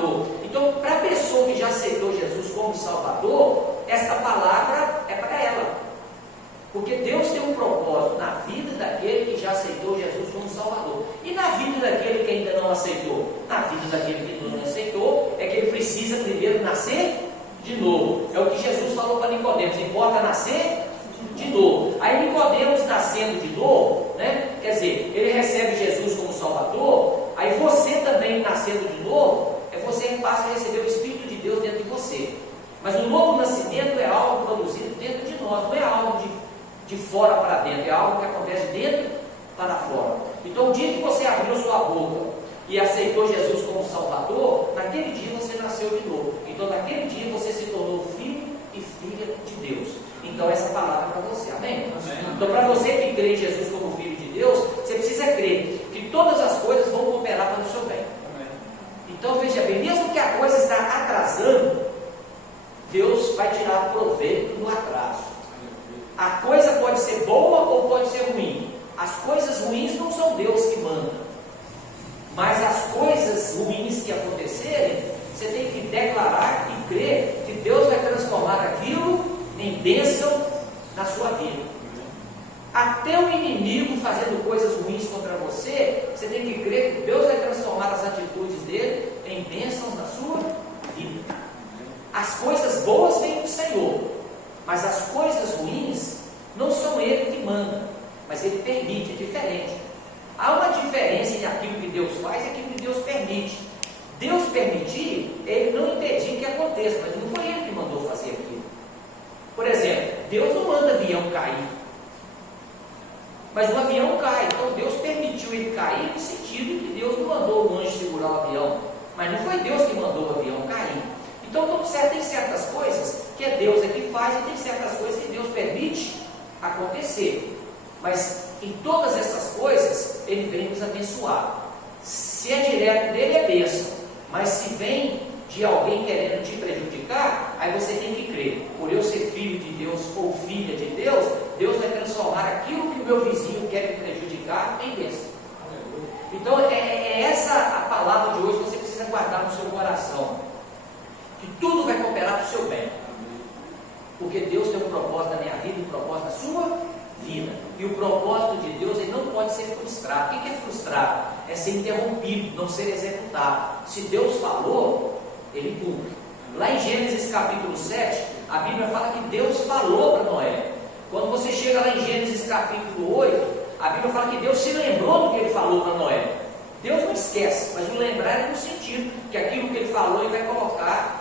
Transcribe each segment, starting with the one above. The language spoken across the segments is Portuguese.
Salvador. Então, para a pessoa que já aceitou Jesus como Salvador, esta palavra é para ela. Porque Deus tem um propósito na vida daquele que já aceitou Jesus como Salvador. E na vida daquele que ainda não aceitou? Na vida daquele que ainda não aceitou, é que ele precisa primeiro nascer de novo. É o que Jesus falou para Nicodemos: importa nascer de novo. Aí Nicodemos nascendo de novo, né? Quer dizer, ele recebe Jesus como Salvador. Aí você também nascendo de novo, você passa a receber o Espírito de Deus dentro de você. Mas o novo nascimento é algo produzido dentro de nós, não é algo de fora para dentro, é algo que acontece de dentro para fora. Então, o dia que você abriu sua boca e aceitou Jesus como Salvador, naquele dia você nasceu de novo. Então, naquele dia você se tornou filho e filha de Deus. Então, essa palavra é para você, amém? Amém. Então, para você que crê em Jesus como filho de Deus, você precisa crer que todas as coisas vão cooperar para o seu bem. Amém. Então, veja bem, mesmo que a coisa está atrasando, Deus vai tirar proveito do atraso. A coisa pode ser boa ou pode ser ruim. As coisas ruins não são Deus que manda. Mas as coisas ruins que acontecerem, você tem que declarar e crer que Deus vai transformar aquilo em bênção na sua vida. Até o inimigo fazendo coisas ruins contra você, você tem que crer que Deus vai transformar as atitudes dele em bênçãos na sua vida. As coisas boas vêm do Senhor, mas as coisas ruins não são Ele que manda, mas Ele permite, é diferente. Há uma diferença entre aquilo que Deus faz e aquilo que Deus permite. Deus permitir, Ele não impedir que aconteça, mas não foi Ele que mandou fazer aquilo. Por exemplo, Deus não manda avião cair, mas o avião cai. Então Deus permitiu ele cair no sentido que Deus não mandou o anjo segurar o avião, mas não foi Deus que mandou o avião cair. Então, tem certas coisas que é Deus que faz e tem certas coisas que Deus permite acontecer. Mas em todas essas coisas, Ele vem nos abençoar. Se é direto dele, é bênção. Mas se vem de alguém querendo te prejudicar, aí você tem que crer. Por eu ser filho de Deus ou filha de Deus, Deus vai transformar aquilo que o meu vizinho quer me prejudicar em bênção. Então, é essa a palavra de hoje que você precisa guardar no seu coração. Que tudo vai cooperar para o seu bem. Porque Deus tem um propósito na minha vida e um propósito na sua vida. E o propósito de Deus, ele não pode ser frustrado. O que é frustrado? É ser interrompido, não ser executado. Se Deus falou, Ele cumpre. Lá em Gênesis capítulo 7, a Bíblia fala que Deus falou para Noé. Quando você chega lá em Gênesis capítulo 8, a Bíblia fala que Deus se lembrou do que Ele falou para Noé. Deus não esquece, mas o lembrar é no sentido que aquilo que Ele falou, Ele vai colocar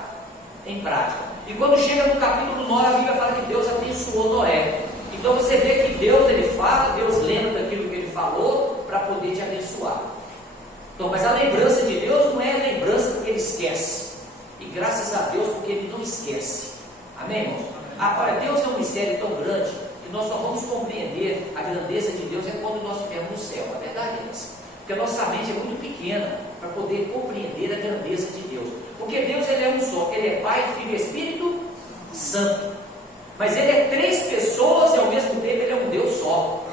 em prática. E quando chega no capítulo 9, a Bíblia fala que Deus abençoou Noé. Então você vê que Deus, Ele fala, Deus lembra daquilo que Ele falou para poder te abençoar. Então, mas a lembrança de Deus não é a lembrança porque Ele esquece. E graças a Deus porque Ele não esquece. Amém, irmãos? Para Deus é um mistério tão grande que nós só vamos compreender a grandeza de Deus é quando nós estivermos no céu. A verdade é essa. Porque a nossa mente é muito pequena para poder compreender a grandeza de Deus. Porque Deus, Ele é um só. Ele é Pai, Filho e Espírito Santo. Mas Ele é três pessoas e ao mesmo tempo Ele é um Deus só.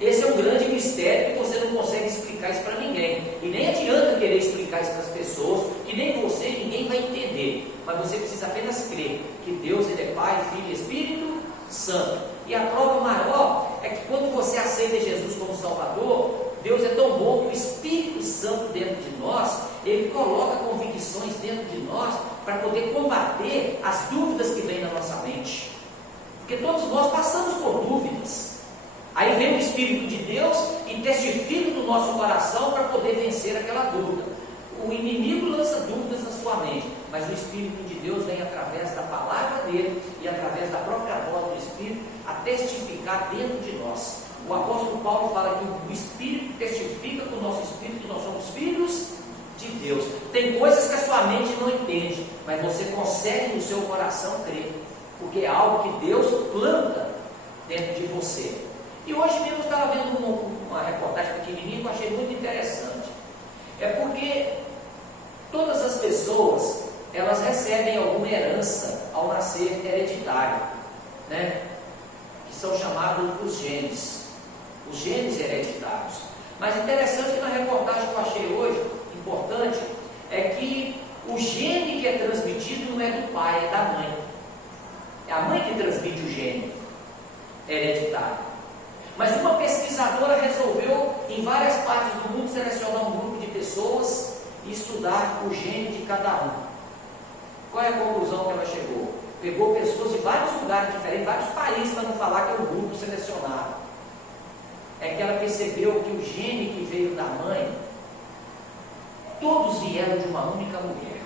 Esse é um grande mistério que você não consegue explicar isso para ninguém. E nem adianta querer explicar isso para as pessoas, que nem você, ninguém vai entender. Mas você precisa apenas crer que Deus, Ele é Pai, Filho e Espírito Santo. E a prova maior é que quando você aceita Jesus como Salvador, Deus é tão bom que o Espírito Santo dentro de nós, Ele coloca convicções dentro de nós para poder combater as dúvidas que vêm na nossa mente. Porque todos nós passamos por dúvidas. Aí vem o Espírito de Deus e testifica no nosso coração para poder vencer aquela dúvida. O inimigo lança dúvidas na sua mente, mas o Espírito de Deus vem através da palavra dele e através da própria voz do Espírito a testificar dentro de nós. O apóstolo Paulo fala que o Espírito testifica com o nosso Espírito que nós somos filhos de Deus. Tem coisas que a sua mente não entende, mas você consegue no seu coração crer, porque é algo que Deus planta dentro de você. E hoje mesmo eu estava vendo uma reportagem pequenininha que eu achei muito interessante. É porque todas as pessoas, elas recebem alguma herança ao nascer hereditário, né? Que são chamados os genes hereditários. Mas interessante que na reportagem que eu achei hoje, importante, é que é do pai, é da mãe. É a mãe que transmite o gene hereditário. Mas uma pesquisadora resolveu, em várias partes do mundo, selecionar um grupo de pessoas e estudar o gene de cada um. Qual é a conclusão que ela chegou? Pegou pessoas de vários lugares diferentes, vários países, para não falar que é um grupo selecionado. É que ela percebeu que o gene que veio da mãe, todos vieram de uma única mulher,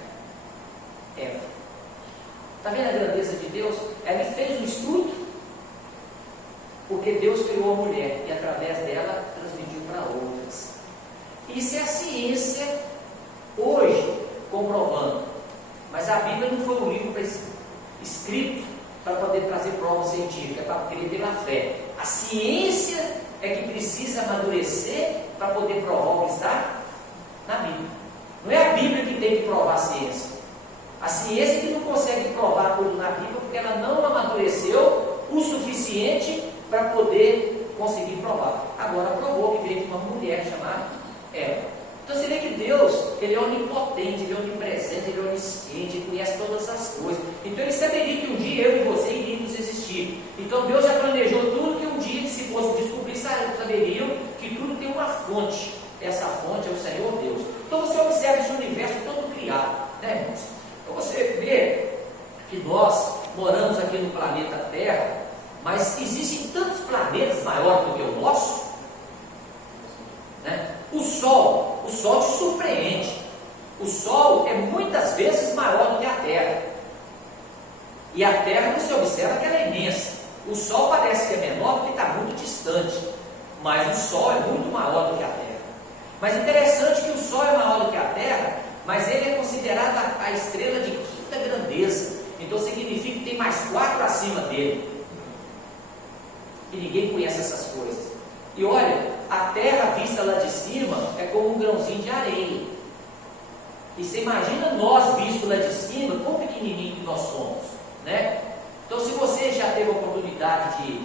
Eva. Está vendo a grandeza de Deus? Ela fez um estudo, porque Deus criou a mulher e através dela transmitiu para outras. Isso é a ciência hoje comprovando. Mas a Bíblia não foi um livro escrito para poder trazer prova científica, é para crer pela fé. A ciência é que precisa amadurecer para poder provar o que está na Bíblia. Não é a Bíblia que tem que provar a ciência. A ciência que não consegue provar tudo na Bíblia porque ela não amadureceu o suficiente para poder conseguir provar. Agora provou que veio de uma mulher chamada Eva. Então você vê que Deus, Ele é onipotente, Ele é onipresente, Ele é onisciente, Ele conhece todas as coisas. Então Ele saberia que um dia eu e você iríamos existir. Então Deus já planejou tudo que um dia, se fosse descobrir, saberiam que tudo tem uma fonte. Essa fonte é o Senhor Deus. Então você observa esse universo todo criado, né, irmãos? Então você vê que nós moramos aqui no planeta Terra, mas existem tantos planetas maiores do que o nosso, né? O Sol te surpreende. O Sol é muitas vezes maior do que a Terra. E a Terra, você observa que ela é imensa. O Sol parece que é menor porque está muito distante, mas o Sol é muito maior do que a Terra. Mas interessante que o Sol é maior do que a Terra, mas ele é considerado a estrela de quinta grandeza. Então significa que tem mais 4 acima dele. E ninguém conhece essas coisas. E olha, a Terra vista lá de cima é como um grãozinho de areia. E você imagina nós vistos lá de cima, quão pequenininho que nós somos, né? Então se você já teve a oportunidade de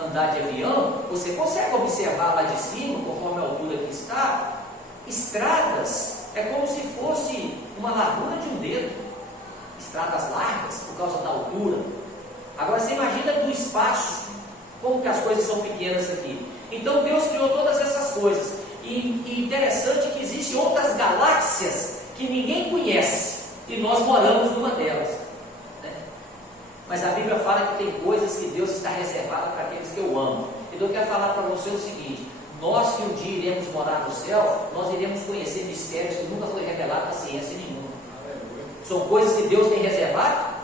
andar de avião, você consegue observar lá de cima, conforme a altura que está, estradas, é como se fosse uma largura de um dedo. Estradas largas por causa da altura. Agora você imagina do espaço, como que as coisas são pequenas aqui. Então Deus criou todas essas coisas. E interessante que existem outras galáxias que ninguém conhece, e nós moramos numa delas, né? Mas a Bíblia fala que tem coisas que Deus está reservado para aqueles que eu amo. Então eu quero falar para você o seguinte: nós que um dia iremos morar no céu, nós iremos conhecer mistérios que nunca foi revelado para a ciência nenhuma. São coisas que Deus tem reservado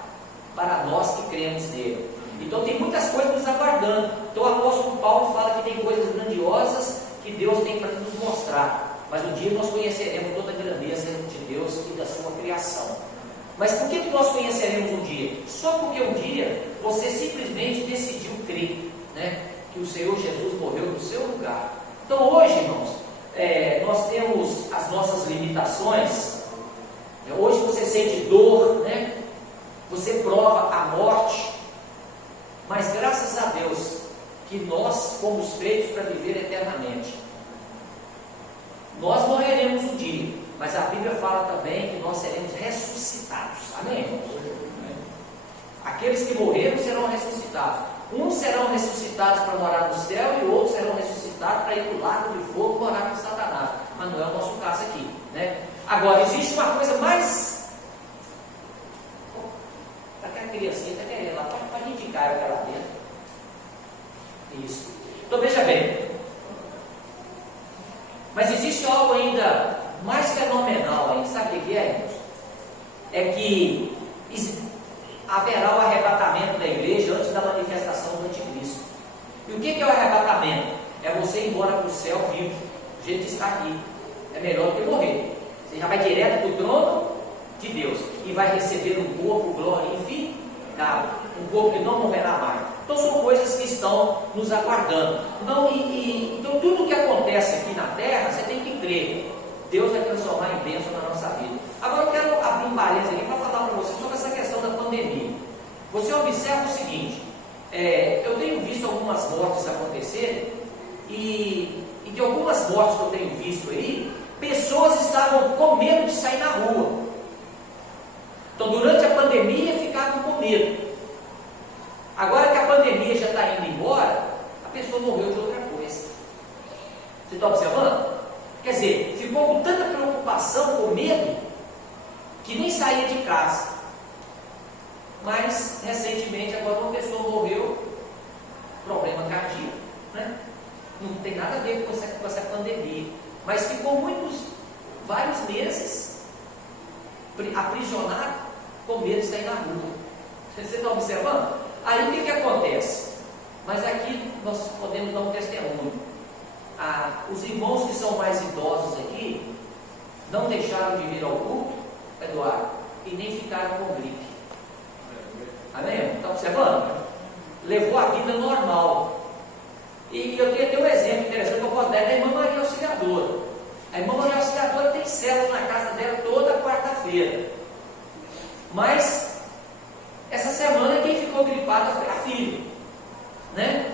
para nós que cremos nele. Então tem muitas coisas nos aguardando. Então o apóstolo Paulo fala que tem coisas grandiosas que Deus tem para nos mostrar. Mas um dia nós conheceremos toda a grandeza de Deus e da sua criação. Mas por que nós conheceremos um dia? Só porque um dia você simplesmente decidiu crer, né, que o Senhor Jesus morreu no seu lugar. Então hoje, irmãos, nós temos as nossas limitações. Hoje você sente dor, né? Você prova a morte. Mas graças a Deus que nós fomos feitos para viver eternamente. Nós morreremos um dia, mas a Bíblia fala também que nós seremos ressuscitados. Amém, irmãos? Aqueles que morreram serão ressuscitados. Uns serão ressuscitados para morar no céu e outros serão ressuscitados para ir para o lago de fogo morar com Satanás. Mas não é o nosso caso aqui, né? Agora, existe uma coisa mais... Aquela criancinha está querendo lá, pode indicar eu lá dentro. Isso. Então veja bem. Mas existe algo ainda mais fenomenal ainda. Sabe o que é, irmãos? É que haverá o arrebatamento da igreja antes da manifestação do anticristo. E o que é o arrebatamento? É você ir embora para o céu vivo, do jeito que está aqui. É melhor do que morrer. Você já vai direto para o trono de Deus e vai receber um corpo, glória infindável, um corpo que não morrerá mais. Então são coisas que estão nos aguardando. Então tudo que acontece aqui na terra, você tem que crer. Deus vai transformar em bênção na nossa vida. Agora eu quero abrir um parênteses aqui para falar para você sobre essa questão da pandemia. Você observa o seguinte: eu tenho visto algumas mortes acontecerem, e de algumas mortes que eu tenho visto aí, pessoas estavam com medo de sair na rua. Então durante a pandemia medo. Agora que a pandemia já está indo embora, a pessoa morreu de outra coisa. Você está observando? Quer dizer, ficou com tanta preocupação, com medo, que nem saía de casa. Mas, recentemente, agora uma pessoa morreu, problema cardíaco, né? Não tem nada a ver com essa pandemia. Mas ficou vários meses aprisionado, com medo de sair na rua. Você está observando? Aí o que acontece? Mas aqui nós podemos dar um testemunho. Os irmãos que são mais idosos aqui não deixaram de vir ao culto, Eduardo, e nem ficaram com gripe. Amém? Está observando? Levou a vida normal. E eu tenho até um exemplo interessante que eu posso dar da irmã Maria Auxiliadora. A irmã Maria Auxiliadora tem célula na casa dela toda quarta-feira. Mas essa semana quem ficou gripada foi a filha, né?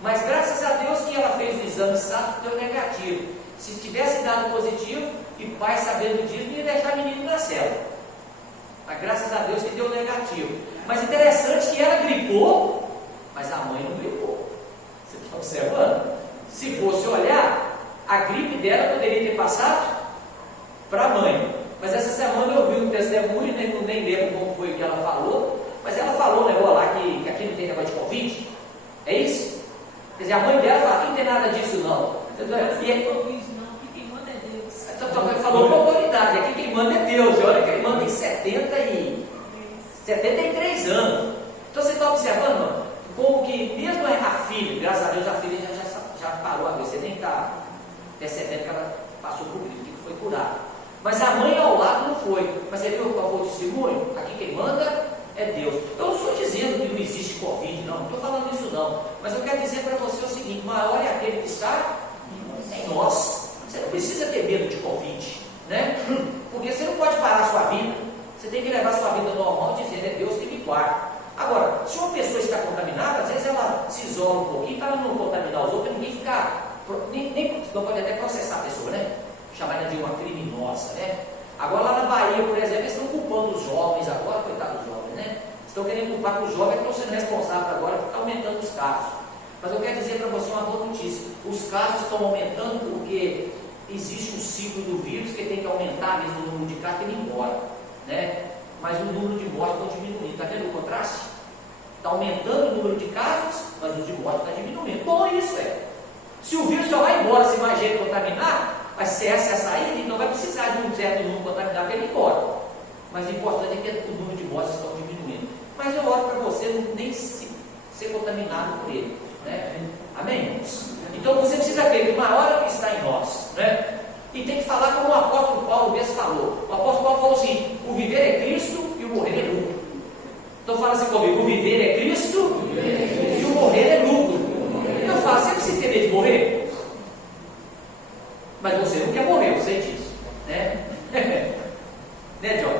Mas graças a Deus que ela fez o exame sábado, deu negativo. Se tivesse dado positivo, e pai sabendo disso, não ia deixar a menina na célula. Mas graças a Deus que deu negativo. Mas interessante que ela gripou, mas a mãe não gripou. Você está observando? Se fosse olhar, a gripe dela poderia ter passado para a mãe. Mas essa semana eu vi um testemunho, nem lembro como foi que ela falou, mas ela falou um negócio lá que aqui não tem negócio de Covid. É isso? Quer dizer, a mãe dela fala, aqui não tem nada disso não. Falou com autoridade, aqui quem manda é Deus. Olha que ele manda em 73 anos. Então você está observando como que mesmo a filha, graças a Deus a filha já parou a ver, você nem está percebendo que ela passou por gripe, que foi curada. Mas a mãe ao lado não foi. Mas você viu qual foi o testemunho? Aqui quem manda é Deus. Eu não estou dizendo que não existe Covid, não estou falando isso não. Mas eu quero dizer para você o seguinte: maior é aquele que está em nós. Você não precisa ter medo de Covid, né? Porque você não pode parar a sua vida. Você tem que levar a sua vida normal dizendo, é Deus que me guarda. Agora, se uma pessoa está contaminada, às vezes ela se isola um pouquinho para não contaminar os outros, ninguém ficar, não pode até processar a pessoa, né? Chamar ela de uma criminosa, né? Agora lá na Bahia, por exemplo, eles estão culpando os jovens agora, coitados dos jovens, né? Estão querendo culpar que os jovens estão sendo responsáveis agora por estar aumentando os casos. Mas eu quero dizer para você uma boa notícia: os casos estão aumentando porque existe um ciclo do vírus que tem que aumentar mesmo o número de casos e ir embora, né? Mas o número de mortes está diminuindo. Está vendo o contraste? Está aumentando o número de casos, mas o de mortes está diminuindo. Bom, isso é. Se o vírus só vai embora se mais gente contaminar, mas se essa é a saída, então vai precisar de um certo número contaminado para ele ir embora. Mas o importante é que o número de mortes estão diminuindo. Mas eu oro para você nem ser contaminado por ele, né? Amém? Então você precisa ver que o maior é o que está em nós, né? E tem que falar como o apóstolo Paulo mesmo falou. O apóstolo Paulo falou assim: o viver é Cristo e o morrer é lucro. Então fala assim comigo: o viver é Cristo e o morrer é lucro. Então fala, você precisa ter medo de morrer? Mas você não quer morrer, eu sei disso, né? Né, John?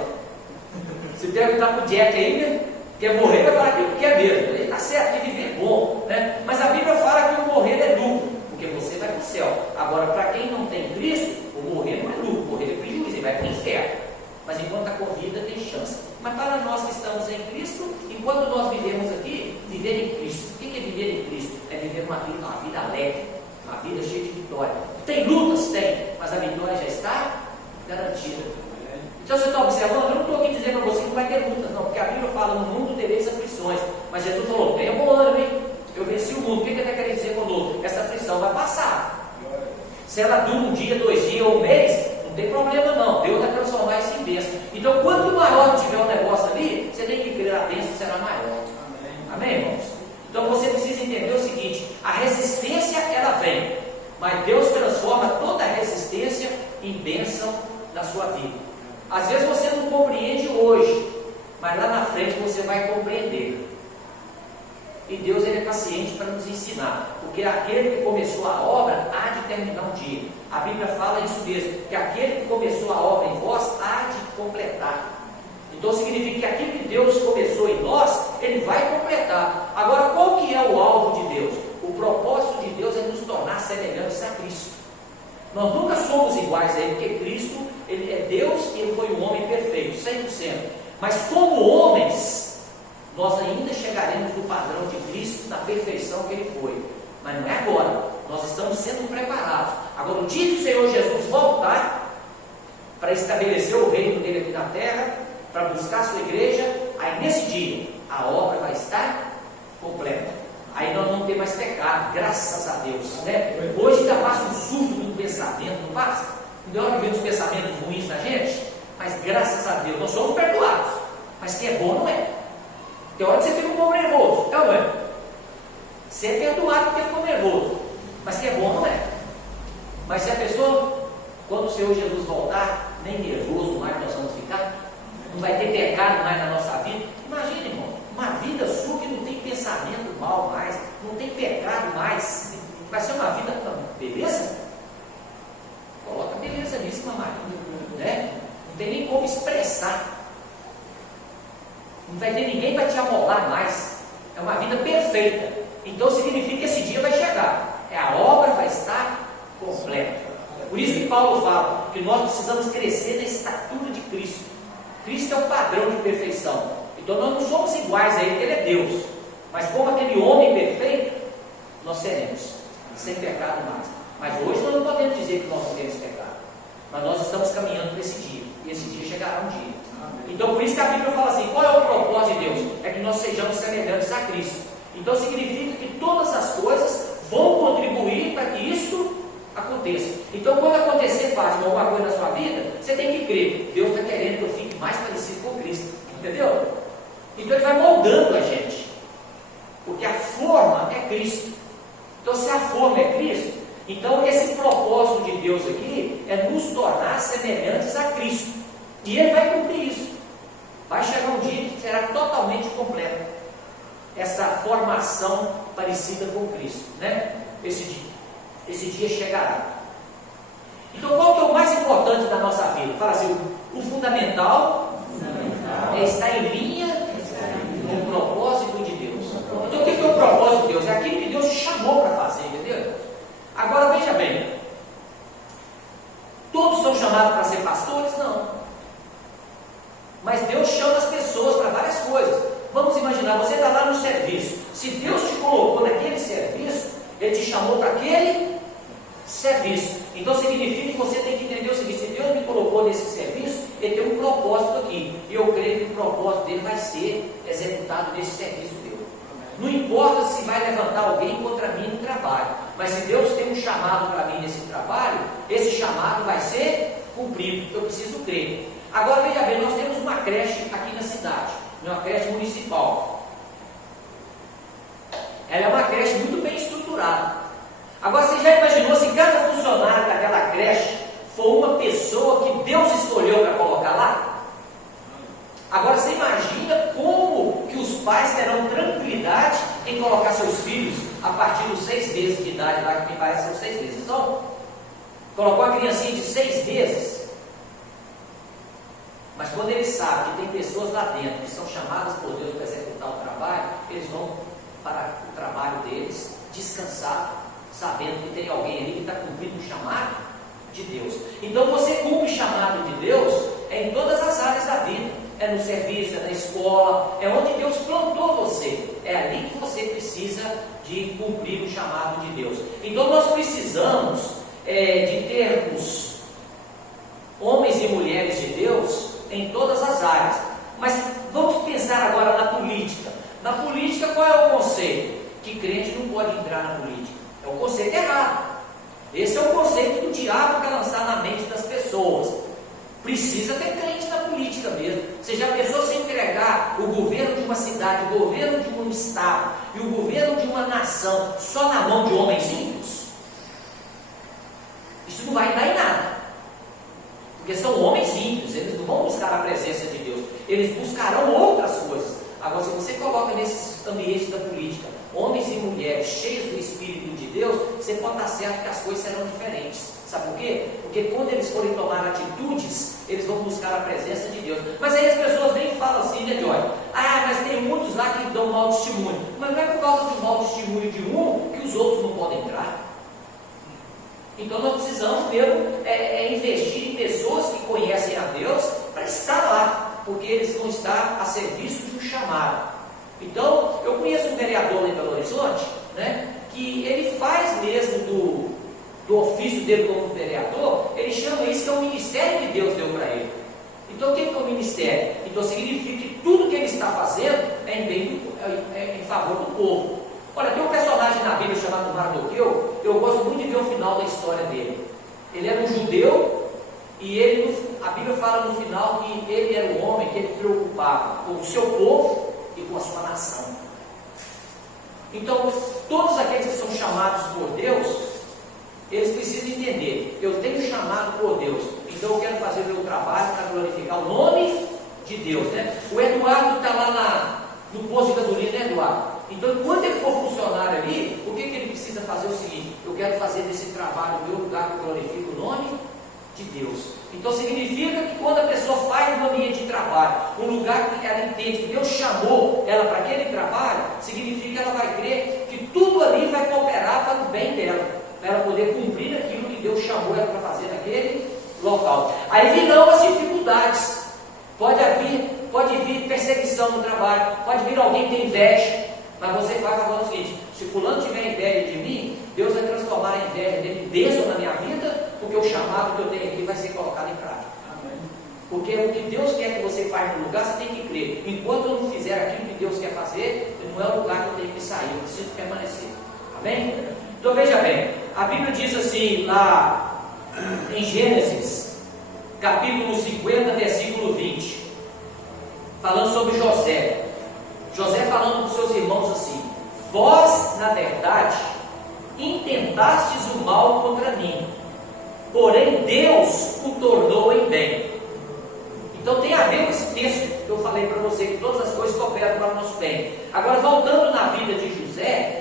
Se perguntar para o Jack aí, né? Quer morrer, vai falar que quer mesmo. Ele está certo, que viver é bom, né? Mas a Bíblia fala que o morrer é lucro, porque você vai para o céu. Agora, para quem não tem Cristo, o morrer não é lucro, o morrer é prejuízo, ele vai para o inferno. Mas enquanto está com vida, tem chance. Mas para nós que estamos em Cristo, enquanto nós vivemos aqui, viver em Cristo. O que é viver em Cristo? É viver uma vida alegre, uma vida cheia de vitória. Tem lutas? Tem, mas a vitória já está garantida. Então você está observando? Eu não estou aqui dizendo para você que não vai ter lutas, não, porque a Bíblia fala: no mundo tereis aflições. Mas Jesus falou: tenha bom ânimo, hein? Eu venci o mundo. O que ele está querendo dizer conosco? Essa aflição vai passar. Se ela dura um dia, 2 dias ou um mês, não tem problema não. Deus vai transformar isso em bênção. Então, quanto maior tiver o negócio ali, você tem que crer, a bênção será maior. Amém, irmãos? Então você precisa entender o seguinte: a resistência ela vem, mas Deus transforma toda a resistência em bênção na sua vida. Às vezes você não compreende hoje, mas lá na frente você vai compreender. E Deus ele é paciente para nos ensinar, porque aquele que começou a obra há de terminar um dia. A Bíblia fala isso mesmo, que aquele que começou a obra em vós há de completar. Então significa que aquilo que Deus começou em nós, Ele vai completar. Agora, qual que é o alvo de Deus? O propósito de Deus é nos tornar semelhantes a Cristo. Nós nunca somos iguais a Ele, porque Cristo, Ele é Deus e Ele foi um homem perfeito, 100%. Mas como homens, nós ainda chegaremos no padrão de Cristo, na perfeição que Ele foi. Mas não é agora. Nós estamos sendo preparados. Agora, o dia que o Senhor Jesus voltar para estabelecer o reino dele aqui na terra, para buscar a sua igreja, aí nesse dia a obra vai estar completa. Aí nós não temos mais pecado, graças a Deus, né? Hoje ainda passa um surto do pensamento, não passa? Não deu hora de ver os pensamentos ruins na gente? Mas graças a Deus nós somos perdoados. Mas que é bom não é. Tem hora que você fica um pouco nervoso, é ou não é? Você é perdoado porque ficou nervoso, mas que é bom não é. Mas se a pessoa, quando o Senhor Jesus voltar, nem nervoso mais nós vamos ficar, não vai ter pecado mais na nossa vida. Imagina, irmão, uma vida sua que não tem pensamento mal mais, não tem pecado mais, vai ser uma vida, beleza? Coloca beleza nisso, mamãe, né? Não tem nem como expressar, não vai ter ninguém para te amolar mais, é uma vida perfeita. Então significa que esse dia vai chegar, a obra vai estar completa. Por isso que Paulo fala que nós precisamos crescer na estatura de Cristo. Cristo é o padrão de perfeição. Então nós não somos iguais a Ele, porque Ele é Deus. Mas como aquele homem perfeito, nós seremos, sem pecado mais. Mas hoje nós não podemos dizer que nós não temos pecado. Mas nós estamos caminhando para esse dia. E esse dia chegará um dia. Então por isso que a Bíblia fala assim, qual é o propósito de Deus? É que nós sejamos semelhantes a Cristo. Então significa que todas as coisas vão contribuir para que isto aconteça. Então quando acontecer, Fátima, alguma coisa na sua vida, você tem que crer, Deus está querendo que eu fique mais parecido com Cristo, entendeu? Então Ele vai moldando a gente, porque a forma é Cristo. Então se a forma é Cristo, então esse propósito de Deus aqui é nos tornar semelhantes a Cristo, e Ele vai cumprir isso. Vai chegar um dia que será totalmente completo essa formação parecida com Cristo, né? Esse dia chegará. Então qual que é o mais importante da nossa vida? Fala assim, o fundamental é estar em linha com o propósito de Deus. Então o que é o propósito de Deus? É aquilo que Deus chamou para fazer, entendeu? Agora veja bem, todos são chamados para ser pastores? Não. Mas Deus chama as pessoas para várias coisas. Vamos imaginar, você está lá no serviço. Se Deus te colocou naquele serviço, Ele te chamou para aquele serviço. Então significa que você tem que entender o seguinte: se Deus me colocou nesse serviço, Ele tem um propósito aqui. E eu creio que o propósito dele vai ser executado nesse serviço dele. Não importa se vai levantar alguém contra mim no trabalho, mas se Deus tem um chamado para mim nesse trabalho, esse chamado vai ser cumprido. Eu preciso crer. Agora veja bem, nós temos uma creche aqui na cidade, uma creche municipal. Ela é uma creche muito bem estruturada. Agora você já imaginou se cada funcionário daquela creche for uma pessoa que Deus escolheu para colocar lá? Agora você imagina como que os pais terão tranquilidade em colocar seus filhos a partir dos 6 meses de idade, lá que me parece ser 6 meses. Então, colocou a criancinha de 6 meses. Mas quando eles sabem que tem pessoas lá dentro que são chamadas por Deus para executar o trabalho, eles vão para o trabalho deles, descansar, sabendo que tem alguém ali que está cumprindo o chamado de Deus. Então você cumpre o chamado de Deus em todas as áreas da vida. É no serviço, é na escola, é onde Deus plantou você. É ali que você precisa de cumprir o chamado de Deus. Então nós precisamos de termos homens e mulheres de Deus em todas as áreas. Mas vamos pensar agora na política. Na política, qual é o conceito? Que crente não pode entrar na política. É um conceito errado. Esse é o conceito que o diabo quer lançar na mente das pessoas. Precisa ter crente na política mesmo. Você já pensou se entregar o governo de uma cidade, o governo de um estado e o governo de uma nação só na mão de homens ímpios? Isso não vai dar em nada. Porque são homens ímpios, eles não vão buscar a presença de Deus, eles buscarão outras coisas. Agora, se você coloca nesses ambientes da política homens e mulheres cheios do Espírito de Deus, você pode estar certo que as coisas serão diferentes. Sabe por quê? Porque quando eles forem tomar atitudes, eles vão buscar a presença de Deus. Mas aí as pessoas vêm e falam assim, né, Joy? Mas tem muitos lá que dão mau testemunho. Mas não é por causa do mau testemunho de um que os outros não podem entrar. Então nós precisamos mesmo investir em pessoas que conhecem a Deus para estar lá, porque eles vão estar a serviço de um chamado. Então, eu conheço um vereador lá em Belo Horizonte, né, que ele faz mesmo do ofício dele como vereador, ele chama isso que é o ministério que Deus deu para ele. Então, o que é o ministério? Então, significa que tudo que ele está fazendo é em favor do povo. Olha, tem um personagem na Bíblia chamado Mardoqueu, eu gosto muito de ver o final da história dele. Ele era um judeu e a Bíblia fala no final que ele era um homem que ele preocupava com o seu povo e com a sua nação. Então, todos aqueles que são chamados por Deus, eles precisam entender, eu tenho chamado por Deus, então eu quero fazer o meu trabalho para glorificar o nome de Deus, né? O Eduardo está lá no posto de gasolina, né, Eduardo? Então, enquanto ele for funcionário ali, o que ele precisa fazer? É o seguinte: eu quero fazer desse trabalho o meu lugar que glorifica o nome de Deus. Então, significa que quando a pessoa faz no ambiente de trabalho, um lugar que ela entende que Deus chamou ela para aquele trabalho, significa que ela vai crer que tudo ali vai cooperar para o bem dela, para ela poder cumprir aquilo que Deus chamou ela para fazer naquele local. Aí virão as dificuldades, pode vir perseguição no trabalho, pode vir alguém que tem inveja, mas você vai falar o seguinte: se fulano tiver inveja de mim, Deus vai transformar a inveja dele em bênção na minha vida, porque o chamado que eu tenho aqui vai ser colocado em prática. Amém. Porque o que Deus quer que você faça no lugar, você tem que crer. Enquanto eu não fizer aquilo que Deus quer fazer, não é o lugar que eu tenho que sair, eu preciso permanecer. Amém? Então veja bem, a Bíblia diz assim lá em Gênesis, capítulo 50, versículo 20, falando sobre José. José falando com seus irmãos assim: vós, na verdade, intentastes o mal contra mim, porém Deus o tornou em bem. Então tem a ver com esse texto que eu falei para você, que todas as coisas cooperam para o nosso bem. Agora, voltando na vida de José,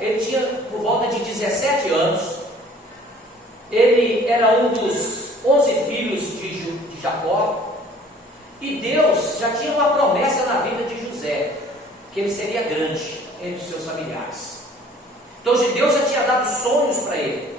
ele tinha por volta de 17 anos, ele era um dos 11 filhos de Jacó, e Deus já tinha uma promessa na vida de José, que ele seria grande entre os seus familiares. Então Deus já tinha dado sonhos para ele,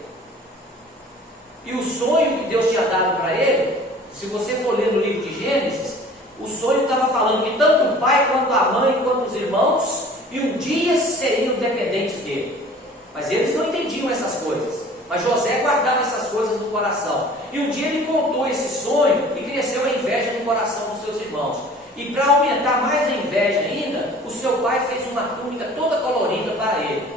e o sonho que Deus tinha dado para ele, se você for ler no livro de Gênesis, o sonho estava falando que tanto o pai, quanto a mãe, quanto os irmãos, e um dia seriam dependentes dele. Mas eles não entendiam essas coisas, mas José guardava essas coisas no coração, e um dia ele contou esse sonho, e cresceu a inveja no coração dos seus irmãos. E para aumentar mais a inveja ainda, o seu pai fez uma túnica toda colorida para ele.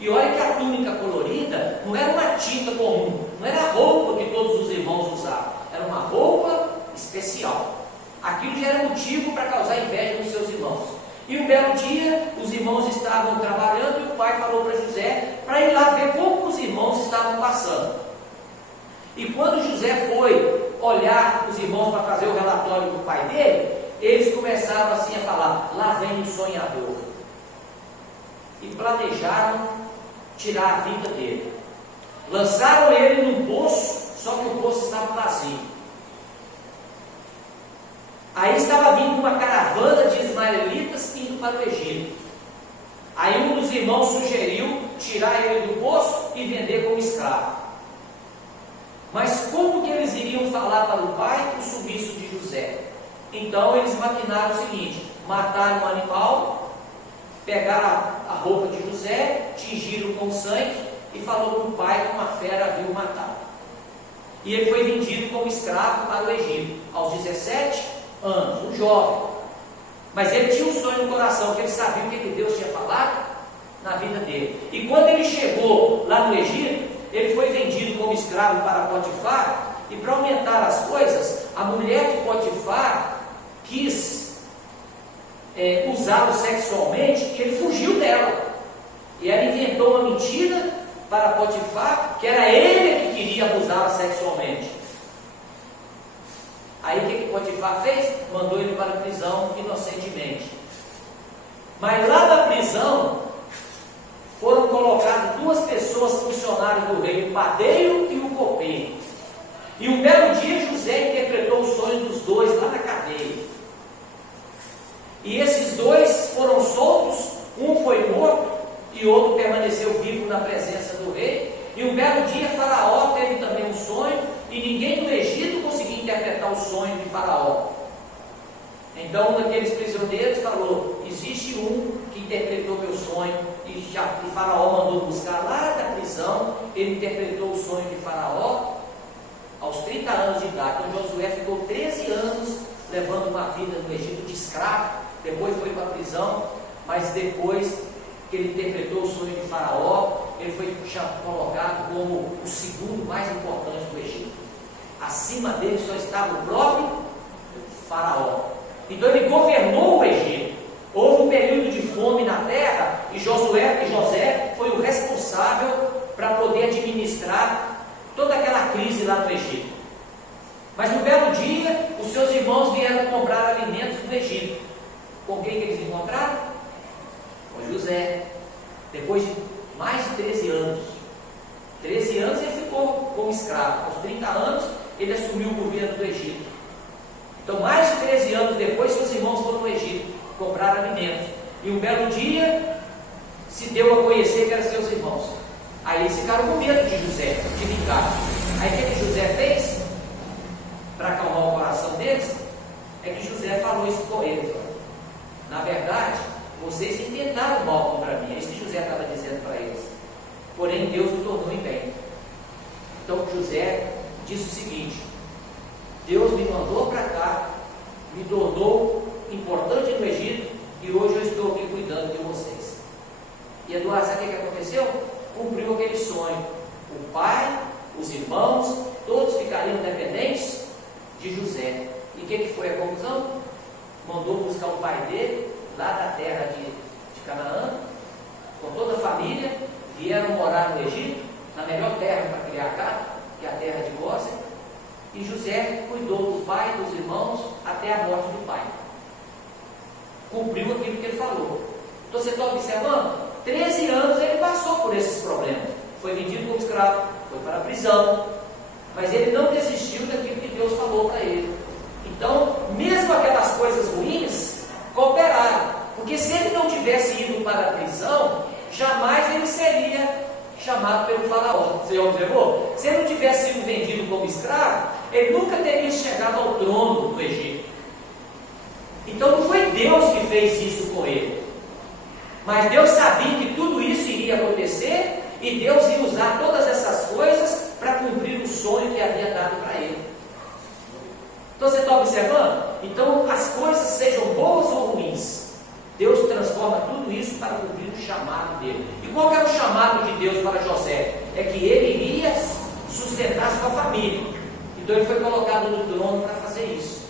E olha que a túnica colorida não era uma tinta comum, não era a roupa que todos os irmãos usavam, era uma roupa especial. Aquilo já era motivo para causar inveja nos seus irmãos. E um belo dia, os irmãos estavam trabalhando, e o pai falou para José para ir lá ver como os irmãos estavam passando. E quando José foi olhar os irmãos para fazer o relatório do pai dele, eles começaram assim a falar: lá vem o sonhador. E planejaram tirar a vida dele. Lançaram ele num poço, só que o poço estava vazio. Aí estava vindo uma caravana de ismaelitas indo para o Egito. Aí um dos irmãos sugeriu tirar ele do poço e vender como escravo. Mas como que eles iriam falar para o pai o sumiço de José? Então eles maquinaram o seguinte: mataram o animal, pegaram a roupa de José, tingiram com sangue e falou para o pai que uma fera havia matado. E ele foi vendido como escravo para o Egito, aos 17 anos, um jovem. Mas ele tinha um sonho no coração, que ele sabia o que Deus tinha falado na vida dele. E quando ele chegou lá no Egito, ele foi vendido como escravo para Potifar, e para aumentar as coisas, a mulher de Potifar quis usá-lo sexualmente, e ele fugiu dela. E ela inventou uma mentira para Potifar, que era ele que queria abusá-la sexualmente. Aí o que Potifar fez? Mandou ele para a prisão inocentemente. Mas lá na prisão foram colocadas duas pessoas funcionárias do rei, o padeiro e o copeiro. E um belo dia José interpretou o sonho dos dois lá na cadeia. E esses dois foram soltos, um foi morto e outro permaneceu vivo na presença do rei. E um belo dia Faraó teve também um sonho, e ninguém do Egito conseguia interpretar o sonho de Faraó. Então um daqueles prisioneiros falou: existe um que interpretou meu sonho, e Faraó mandou buscar lá da prisão. Ele interpretou o sonho de Faraó aos 30 anos de idade. Então Josué ficou 13 anos levando uma vida no Egito de escravo, depois foi para a prisão, mas depois que ele interpretou o sonho de Faraó, ele foi colocado como o segundo mais importante do Egito. Acima dele só estava o próprio Faraó. Então ele governou o Egito. Houve um período de fome na terra e José foi o responsável para poder administrar toda aquela crise lá no Egito. Mas no belo dia, os seus irmãos vieram comprar alimentos no Egito. Com quem que eles encontraram? Com José. Depois de mais de 13 anos. 13 anos ele ficou como escravo. Aos 30 anos ele assumiu o governo do Egito. Então mais de 13 anos depois, seus irmãos foram no Egito comprar alimentos. E um belo dia se deu a conhecer que eram seus irmãos. Aí eles ficaram com medo de José, de vingar. Aí o que José fez? Para acalmar o coração deles, é que José falou isso com eles: na verdade, vocês intentaram mal contra mim. É isso que José estava dizendo para eles. Porém, Deus o tornou em bem. Então José disse o seguinte: Deus me mandou para cá, me tornou importante no Egito, e hoje eu estou aqui cuidando de vocês. E Eduardo, sabe o que aconteceu? Cumpriu aquele sonho. O pai, os irmãos, todos ficariam dependentes de José. E o que foi a conclusão? Mandou buscar o pai dele lá da terra de Canaã, com toda a família, vieram morar no Egito, na melhor terra para criar gado, que é a terra de Gósen. E José cuidou do pai e dos irmãos até a morte do pai. Cumpriu aquilo que ele falou. Então você está observando? 13 anos ele passou por esses problemas. Foi vendido como escravo, foi para a prisão, mas ele não desistiu daquilo que Deus falou para ele. Então, mesmo aquelas coisas ruins cooperaram, porque se ele não tivesse ido para a prisão, jamais ele seria chamado pelo Faraó. Você já observou? Se ele não tivesse sido vendido como escravo, ele nunca teria chegado ao trono do Egito. Então não foi Deus que fez isso com ele, mas Deus sabia que tudo isso iria acontecer, e Deus ia usar todas essas coisas para cumprir o sonho que havia dado para ele. Então você está observando? Então as coisas, sejam boas ou ruins, Deus transforma tudo isso para cumprir o chamado dele. E qual era o chamado de Deus para José? É que ele iria sustentar sua família. Então ele foi colocado no trono para fazer isso.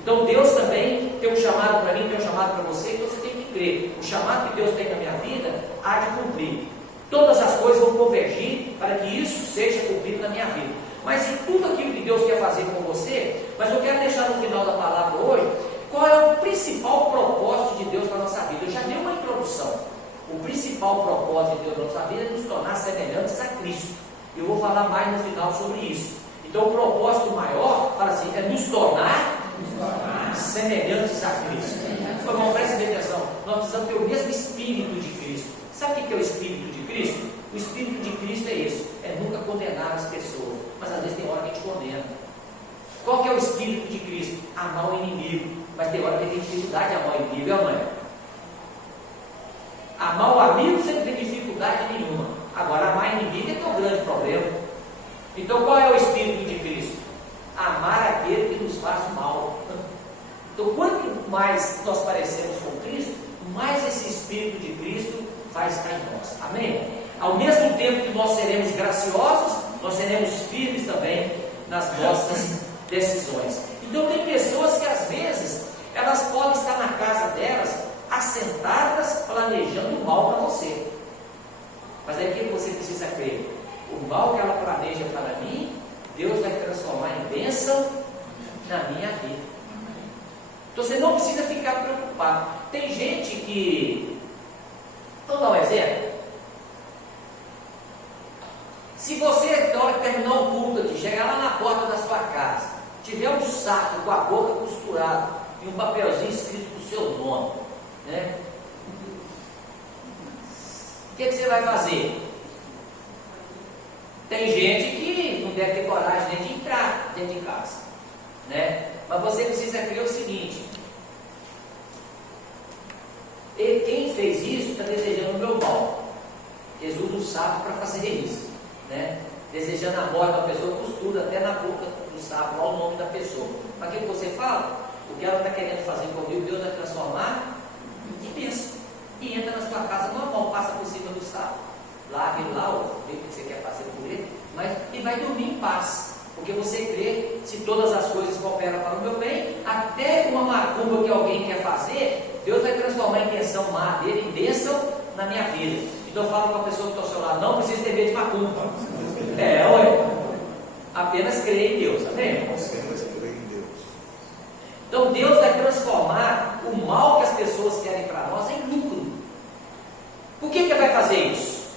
Então Deus também tem um chamado para mim, tem um chamado para você, então você tem que crer. O chamado que Deus tem na minha vida há de cumprir. Todas as coisas vão convergir para que isso seja cumprido na minha vida. Mas em tudo aquilo que Deus quer fazer com você, mas eu quero deixar no final da palavra hoje, qual é o principal propósito de Deus para a nossa vida? Eu já dei uma introdução. O principal propósito de Deus para a nossa vida é nos tornar semelhantes a Cristo. Eu vou falar mais no final sobre isso. Então o propósito maior, fala assim, é nos tornar semelhantes a Cristo. Então, irmão, preste atenção, nós precisamos ter o mesmo Espírito de Cristo. Sabe o que é o Espírito de Cristo? O Espírito de Cristo é isso, é nunca condenar as pessoas, mas às vezes tem hora que a gente condena. Qual que é o Espírito de Cristo? Amar o inimigo, mas tem hora que tem dificuldade de amar o inimigo, é, mãe? Amar o amigo você não tem dificuldade nenhuma, agora amar o inimigo é que é um grande problema. Então qual é o Espírito de Cristo? Amar aquele que nos faz mal. Então quanto mais nós parecemos com Cristo, mais esse Espírito de Cristo vai estar em nós. Amém? Ao mesmo tempo que nós seremos graciosos, nós seremos firmes também nas nossas decisões. Então tem pessoas que às vezes elas podem estar na casa delas assentadas planejando o mal para você, mas é que você precisa crer: o mal que ela planeja para mim, Deus vai transformar em bênção na minha vida. Então você não precisa ficar preocupado. Tem gente que, vamos dar um exemplo. Se você, na hora que terminar o culto aqui, chegar lá na porta da sua casa, tiver um saco com a boca costurada e um papelzinho escrito com o seu nome, né? O que você vai fazer? Tem gente que não deve ter coragem nem de entrar dentro de casa, né? Mas você precisa crer o seguinte: quem fez isso está desejando o meu mal. Jesus o sabe para fazer isso, né? Desejando a morte da pessoa, costura até na boca do sapo lá o nome da pessoa. Mas o que você fala? O que ela está querendo fazer comigo, Deus vai transformar em bênção. E entra na sua casa normal, passa por cima do sapo, larga ele lá, vê o que você quer fazer por ele, e vai dormir em paz. Porque você crê, se todas as coisas cooperam para o meu bem, até uma macumba que alguém quer fazer, Deus vai transformar a intenção má dele em bênção na minha vida. Então eu falo para a pessoa que está ao seu lado, não precisa ter medo de macumba. Apenas crê em Deus, amém? Então Deus vai transformar o mal que as pessoas querem para nós em lucro. Por que vai fazer isso?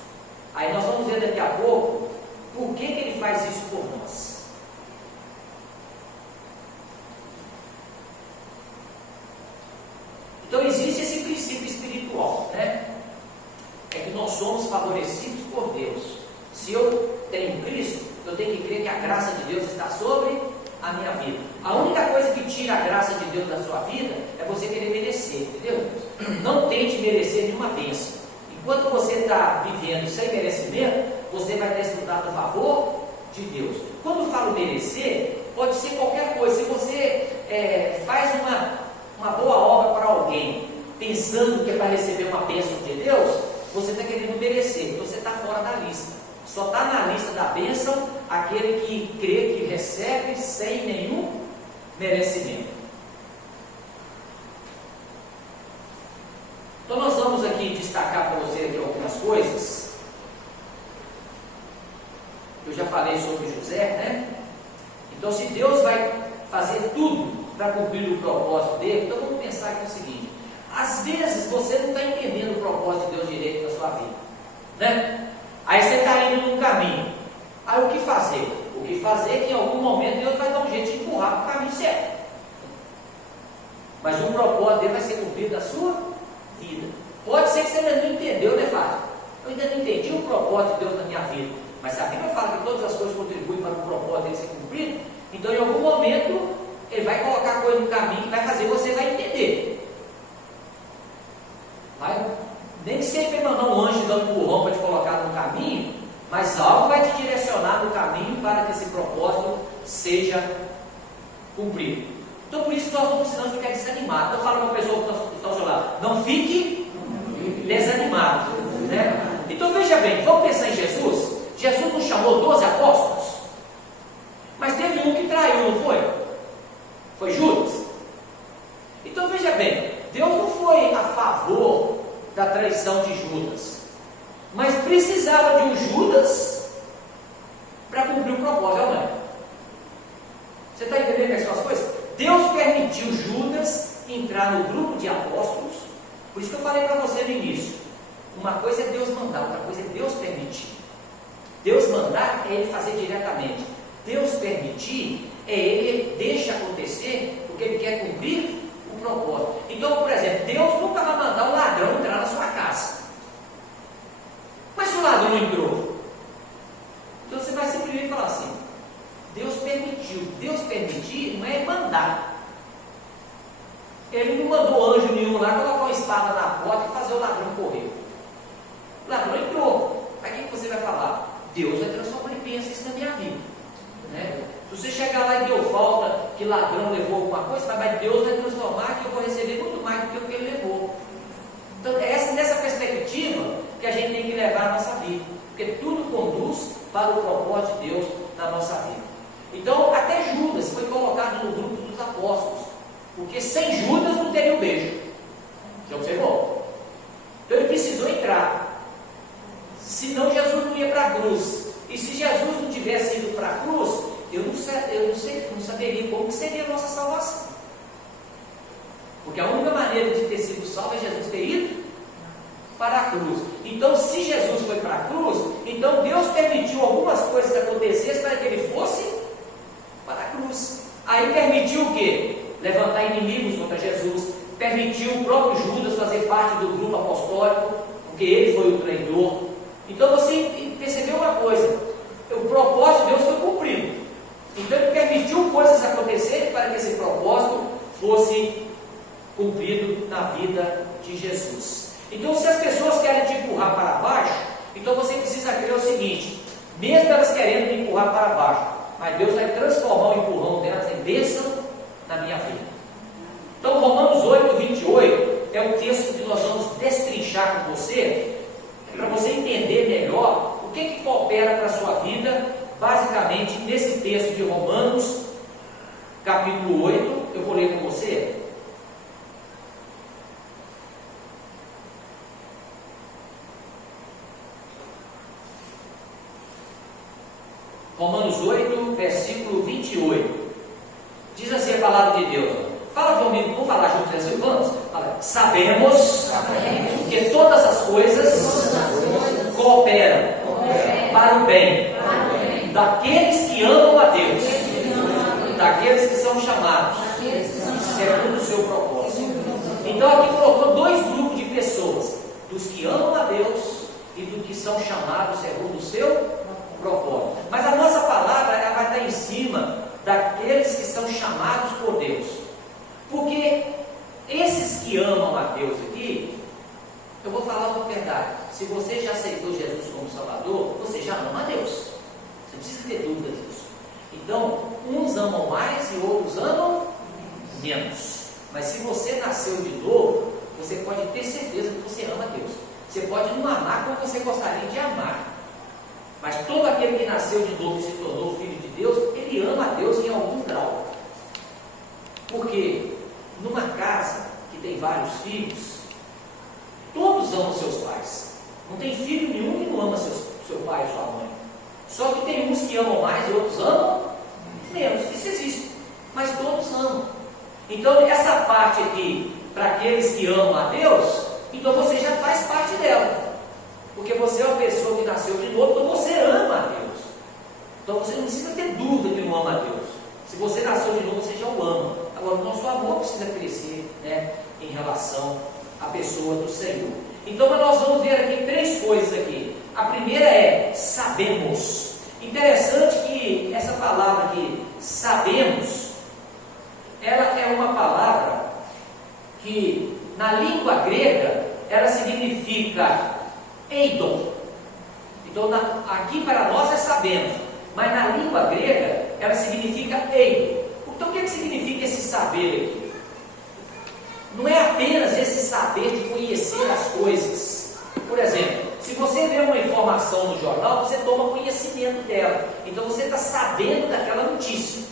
Aí nós vamos ver daqui a pouco por que ele faz isso por nós. Então existe esse princípio espiritual, né? É que nós somos favorecidos por Deus. Se eu tenho Cristo, eu tenho que crer que a graça de Deus está sobre a minha vida. A única coisa que tira a graça de Deus da sua vida é você querer merecer, entendeu? Não tente merecer nenhuma bênção. Enquanto você está vivendo sem merecimento, você vai desfrutar do favor de Deus. Quando eu falo merecer, pode ser qualquer coisa. Se você faz uma boa obra para alguém, pensando que é para receber uma bênção de Deus, você está querendo merecer, então você está fora da lista. Só está na lista da bênção aquele que crê que recebe sem nenhum merecimento. Então nós vamos aqui destacar para você aqui algumas coisas. Eu já falei sobre José, né? Então se Deus vai fazer tudo para cumprir o propósito dele, então vamos pensar aqui o seguinte: às vezes você não está entendendo o propósito de Deus direito na sua vida, né? Aí você está indo num caminho, aí o que fazer? O que fazer é que em algum momento Deus vai dar um jeito de empurrar para o caminho certo, mas o propósito dele vai ser cumprido na sua vida. Pode ser que você ainda não entendeu, né, Fábio? Eu ainda não entendi o propósito de Deus na minha vida, mas se a Bíblia fala que todas as coisas contribuem para o propósito dele ser cumprido, então em algum momento ele vai colocar a coisa no caminho que vai fazer você vai entender. Nem sempre ele mandar um anjo dando empurrão para te colocar no caminho, mas algo vai te direcionar no caminho para que esse propósito seja cumprido. Então por isso nós não precisamos ficar desanimados. Eu falo para a pessoa que está ao seu lado, não fique desanimado, né? Então veja bem, vamos pensar em Jesus. Jesus não chamou 12 apóstolos, mas teve um que traiu, não foi? Foi Judas. Então veja bem, Deus não foi a favor da traição de Judas, mas precisava de um Judas para cumprir o propósito, não é? Você está entendendo quais são as coisas? Deus permitiu Judas entrar no grupo de apóstolos. Por isso que eu falei para você no início, uma coisa é Deus mandar, outra coisa é Deus permitir. Deus mandar é Ele fazer diretamente. Deus permitir é Ele deixa acontecer, porque Ele quer cumprir o propósito. Então, por exemplo, Deus nunca vai mandar um ladrão entrar na sua casa. Mas se o ladrão entrou, então você vai simplesmente falar assim: Deus permitiu. Deus permitir não é mandar. Ele não mandou anjo nenhum lá colocar uma espada na porta e fazer o ladrão correr. O ladrão entrou. Aí o que você vai falar? Deus vai transformar em bênção isso na minha vida, né? Se você chegar lá e deu falta, que ladrão levou alguma coisa, mas Deus vai transformar que eu vou receber muito mais do que o que ele levou. Então é nessa perspectiva que a gente tem que levar a nossa vida, porque tudo conduz para o propósito de Deus na nossa vida. Então até Judas foi colocado no grupo dos apóstolos, porque sem Judas não teria o beijo. Já observou? Então ele precisou entrar. Senão Jesus não ia para a cruz. E se Jesus não tivesse ido para a cruz, eu não saberia como que seria a nossa salvação. Porque a única maneira de ter sido salvo é Jesus ter ido para a cruz. Então, se Jesus foi para a cruz, então Deus permitiu algumas coisas acontecessem para que ele fosse para a cruz. Aí permitiu o quê? Levantar inimigos contra Jesus. Permitiu o próprio Judas fazer parte do grupo apostólico, porque ele foi o traidor. Então você percebeu uma coisa: o propósito de Deus foi cumprido. Então ele permitiu coisas acontecerem para que esse propósito fosse cumprido na vida de Jesus. Então, se as pessoas querem te empurrar para baixo, então você precisa crer o seguinte: mesmo elas querendo me empurrar para baixo, mas Deus vai transformar o empurrão delas em bênção na minha vida. Então, Romanos 8, 28 é o texto que nós vamos destrinchar com você, para você entender melhor o que coopera para a sua vida, basicamente nesse texto de Romanos, capítulo 8. Eu vou ler com você. Romanos 8, versículo 28. Diz assim a palavra de Deus. Fala comigo, vamos falar juntos assim, vamos? Fala. Sabemos que todas as coisas cooperam para o bem daqueles que amam a Deus, daqueles que são chamados segundo o seu propósito. Então aqui colocou dois grupos de pessoas: dos que amam a Deus e dos que são chamados segundo o seu propósito. Mas a nossa palavra ela vai estar em cima daqueles que são chamados por Deus, porque esses que amam a Deus aqui, eu vou falar uma verdade: se você já aceitou Jesus como Salvador, você já ama a Deus, você não precisa ter dúvida disso. Então, uns amam mais e outros amam menos, mas se você nasceu de novo, você pode ter certeza que você ama a Deus. Você pode não amar como você gostaria de amar, mas todo aquele que nasceu de novo e se tornou filho de Deus, ele ama a Deus em algum grau. Porque numa casa que tem vários filhos, todos amam seus pais. Não tem filho nenhum que não ama seu pai e sua mãe. Só que tem uns que amam mais e outros amam menos. Isso existe, mas todos amam. Então essa parte aqui, para aqueles que amam a Deus, então você já faz parte dela. Porque você é uma pessoa que nasceu de novo, então você ama a Deus. Então você não precisa ter dúvida que não ama a Deus. Se você nasceu de novo, você já o ama. Agora, o nosso amor precisa crescer, né, em relação à pessoa do Senhor. Então nós vamos ver aqui três coisas aqui. A primeira é sabemos. Interessante que essa palavra aqui, sabemos, ela é uma palavra que na língua grega ela significa eidon. Então aqui para nós é sabemos, mas na língua grega ela significa eidon. Então o que significa esse saber aqui? Não é apenas esse saber de conhecer as coisas. Por exemplo, se você vê uma informação no jornal, você toma conhecimento dela. Então você está sabendo daquela notícia.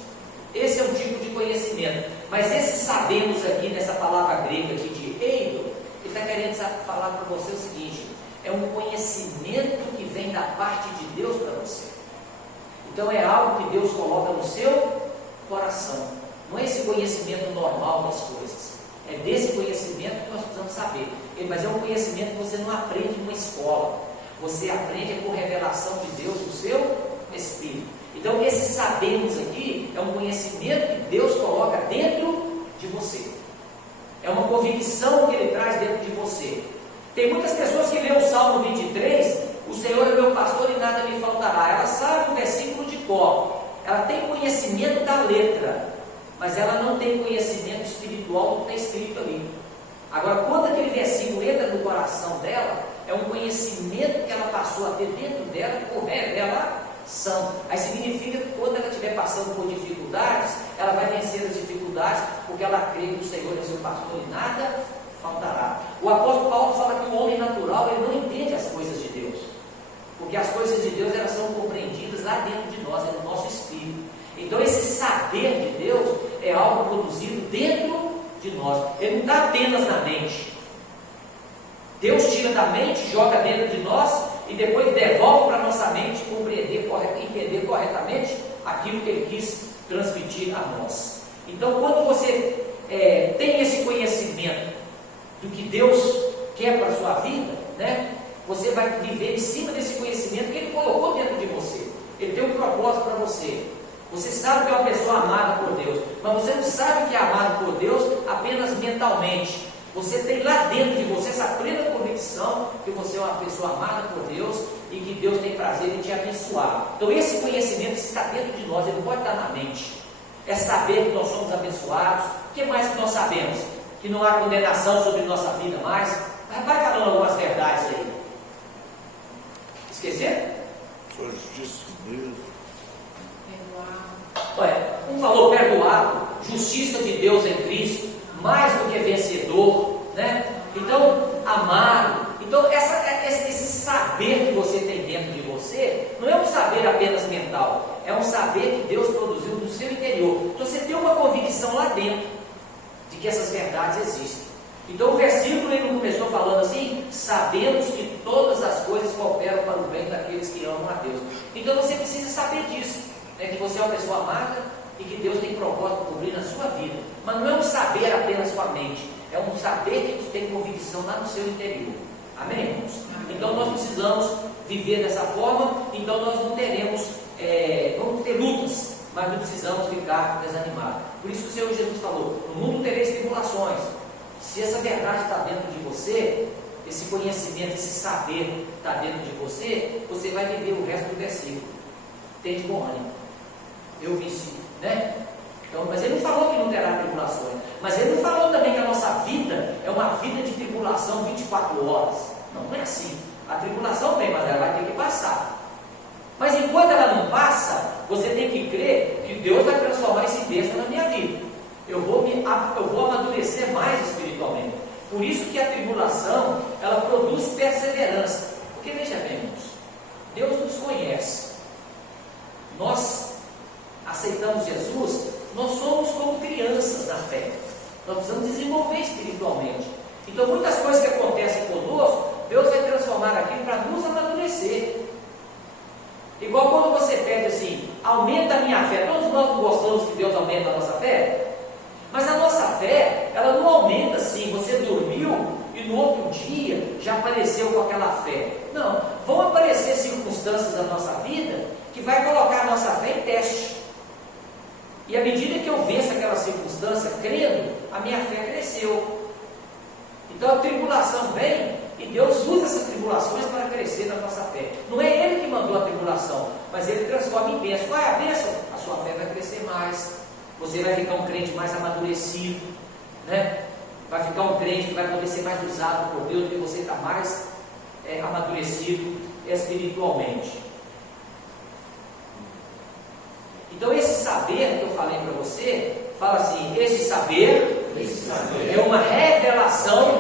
Esse é um tipo de conhecimento. Mas esse sabemos aqui, nessa palavra grega aqui de eidon, ele está querendo falar para você o seguinte: é um conhecimento que vem da parte de Deus para você. Então é algo que Deus coloca no seu coração. Não é esse conhecimento normal das coisas. É desse conhecimento que nós precisamos saber. Mas é um conhecimento que você não aprende numa escola. Você aprende por revelação de Deus no seu Espírito. Então esse sabemos aqui é um conhecimento que Deus coloca dentro de você. É uma convicção que Ele traz dentro de você. Tem muitas pessoas que lêem o Salmo 23, o Senhor é meu pastor e nada me faltará. Ela sabe o versículo de cor, ela tem conhecimento da letra, mas ela não tem conhecimento espiritual do que está escrito ali. Agora, quando aquele versículo entra no coração dela, é um conhecimento que ela passou a ter dentro dela por revelação. Aí significa que quando ela estiver passando por dificuldades, ela vai vencer as dificuldades, porque ela crê que o Senhor é seu pastor e nada faltará. O apóstolo Paulo fala que o homem natural ele não entende as coisas de Deus, porque as coisas de Deus elas são compreendidas lá dentro de nós, é no nosso espírito. Então esse saber de Deus é algo produzido dentro de nós. Ele não está apenas na mente. Deus tira da mente, joga dentro de nós e depois devolve para a nossa mente compreender, entender corretamente aquilo que Ele quis transmitir a nós. Então quando você tem esse conhecimento do que Deus quer para a sua vida, né, você vai viver em cima desse conhecimento que Ele colocou dentro de você. Ele tem um propósito para você. Você sabe que é uma pessoa amada por Deus, mas você não sabe que é amado por Deus apenas mentalmente. Você tem lá dentro de você essa plena convicção que você é uma pessoa amada por Deus e que Deus tem prazer em te abençoar. Então esse conhecimento está dentro de nós, ele não pode estar na mente. É saber que nós somos abençoados. O que mais que nós sabemos? que não há condenação sobre nossa vida mais. Vai falando algumas verdades aí. Esqueceram? Sua justiça de Deus. Olha, um falou perdoado, justiça de Deus em Cristo, mais do que vencedor, né? Então, amado. Então, esse saber que você tem dentro de você, não é um saber apenas mental, é um saber que Deus produziu no seu interior. Então, você tem uma convicção lá dentro de que essas verdades existem. Então, o versículo ele começou falando assim: sabemos que todas as coisas cooperam para o bem daqueles que amam a Deus. Então, você precisa saber disso, né? Que você é uma pessoa amada e que Deus tem propósito de cumprir na sua vida. Mas não é um saber apenas com a mente, é um saber que tem convicção lá no seu interior. Amém, irmãos? Então nós precisamos viver dessa forma. Então nós não teremos, vamos ter lutas, mas não precisamos ficar desanimados. Por isso que o Senhor Jesus falou: no mundo tereis tribulações. Se essa verdade está dentro de você, esse conhecimento, esse saber está dentro de você, você vai viver o resto do versículo. Tem de bom ânimo. Eu venci, né? Então, mas ele não falou que não terá tribulações, mas ele não falou também que a nossa vida é uma vida de tribulação 24 horas. Não é assim. A tribulação vem, mas ela vai ter que passar. Mas enquanto ela não passa, você tem que crer que Deus vai transformar esse bênção na minha vida. Eu vou amadurecer mais espiritualmente. Por isso que a tribulação, ela produz perseverança. Porque veja bem, irmãos, Deus nos conhece. Nós aceitamos Jesus, nós somos como crianças na fé. Nós precisamos desenvolver espiritualmente. Então muitas coisas que acontecem conosco, Deus vai transformar aquilo para nos amadurecer. Igual quando você pede assim: aumenta a minha fé. Todos nós não gostamos que Deus aumente a nossa fé. Mas a nossa fé, ela não aumenta assim. Você dormiu e no outro dia já apareceu com aquela fé. Não, vão aparecer circunstâncias da nossa vida que vai colocar a nossa fé em teste. E à medida que eu venço aquela circunstância, crendo, a minha fé cresceu. Então a tribulação vem e Deus usa essas tribulações para crescer na nossa fé. Não é Ele que mandou a tribulação, mas Ele transforma em bênção. Qual é a bênção? A sua fé vai crescer mais. Você vai ficar um crente mais amadurecido, né? Vai ficar um crente que vai poder ser mais usado por Deus, porque você está mais amadurecido espiritualmente. Então esse saber que eu falei para você, fala assim: esse saber é uma revelação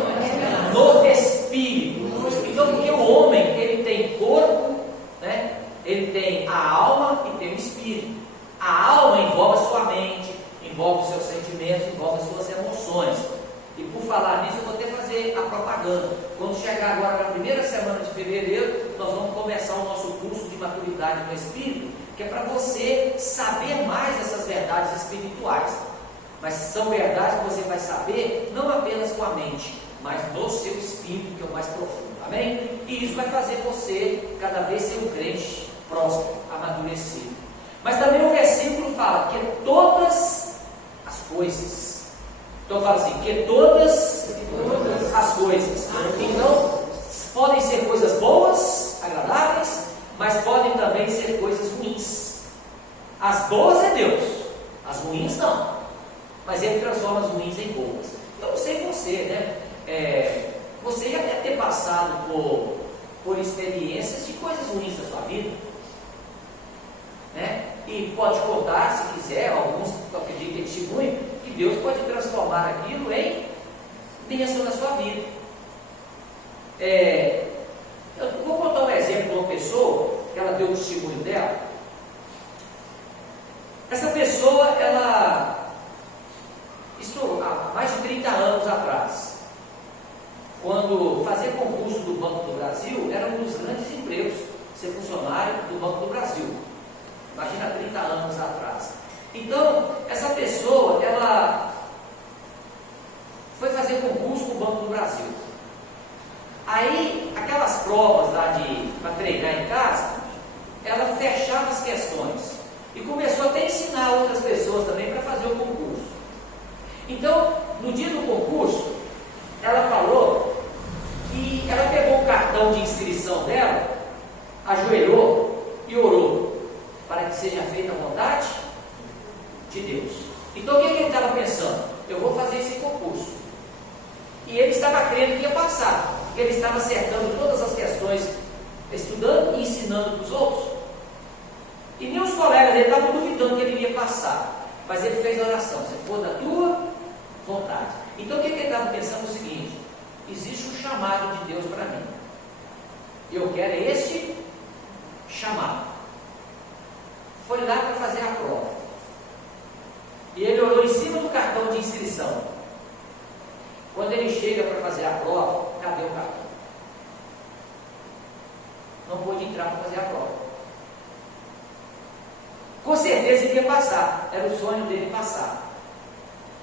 no Espírito. Então, porque o homem, ele tem corpo, né? Ele tem a alma e tem o Espírito. A alma envolve a sua mente, envolve os seus sentimentos, envolve as suas emoções. E por falar nisso, eu vou até fazer a propaganda. Quando chegar agora na primeira semana de fevereiro, nós vamos começar o nosso curso de maturidade no Espírito, que é para você saber mais essas verdades espirituais. Mas são verdades que você vai saber não apenas com a mente, mas no seu espírito, que é o mais profundo. Amém? E isso vai fazer você cada vez ser um crente próspero, amadurecido. Mas também o versículo fala que todas as coisas. Então fala assim, que todas as coisas. Então, podem ser coisas boas, agradáveis, mas podem também ser coisas ruins. As boas é Deus, as ruins não. Mas Ele transforma as ruins em boas. Eu não sei você, né? Você já deve ter passado por experiências de coisas ruins na sua vida, né? E pode contar, se quiser, alguns acreditam em testemunho, que Deus pode transformar aquilo em bênção na sua vida. Eu vou contar um exemplo de uma pessoa, que ela deu o testemunho dela. Essa pessoa, isso há mais de 30 anos atrás, quando fazer concurso do Banco do Brasil, era um dos grandes empregos, ser funcionário do Banco do Brasil. Imagina 30 anos atrás. Então, essa pessoa, ela foi fazer concurso com o Banco do Brasil. Aí, aquelas provas lá para treinar em casa, ela fechava as questões e começou até a ensinar outras pessoas também para fazer o concurso. Então, no dia do concurso, ela falou que ela pegou o cartão de inscrição dela, ajoelhou e orou para que seja feita a vontade de Deus. Então, o que ele estava pensando? Eu vou fazer esse concurso. crendo que ia passar, porque ele estava acertando todas as questões, estudando e ensinando para os outros. E nem os colegas dele estavam duvidando que ele ia passar, mas ele fez a oração: se for da tua vontade. Então o que ele estava pensando? O seguinte: existe um chamado de Deus para mim, eu quero este chamado. Foi lá para fazer a prova, e ele olhou em cima do cartão de inscrição. Quando ele chega para fazer a prova, cadê o cartão? Não pôde entrar para fazer a prova. Com certeza ele ia passar, era o sonho dele passar.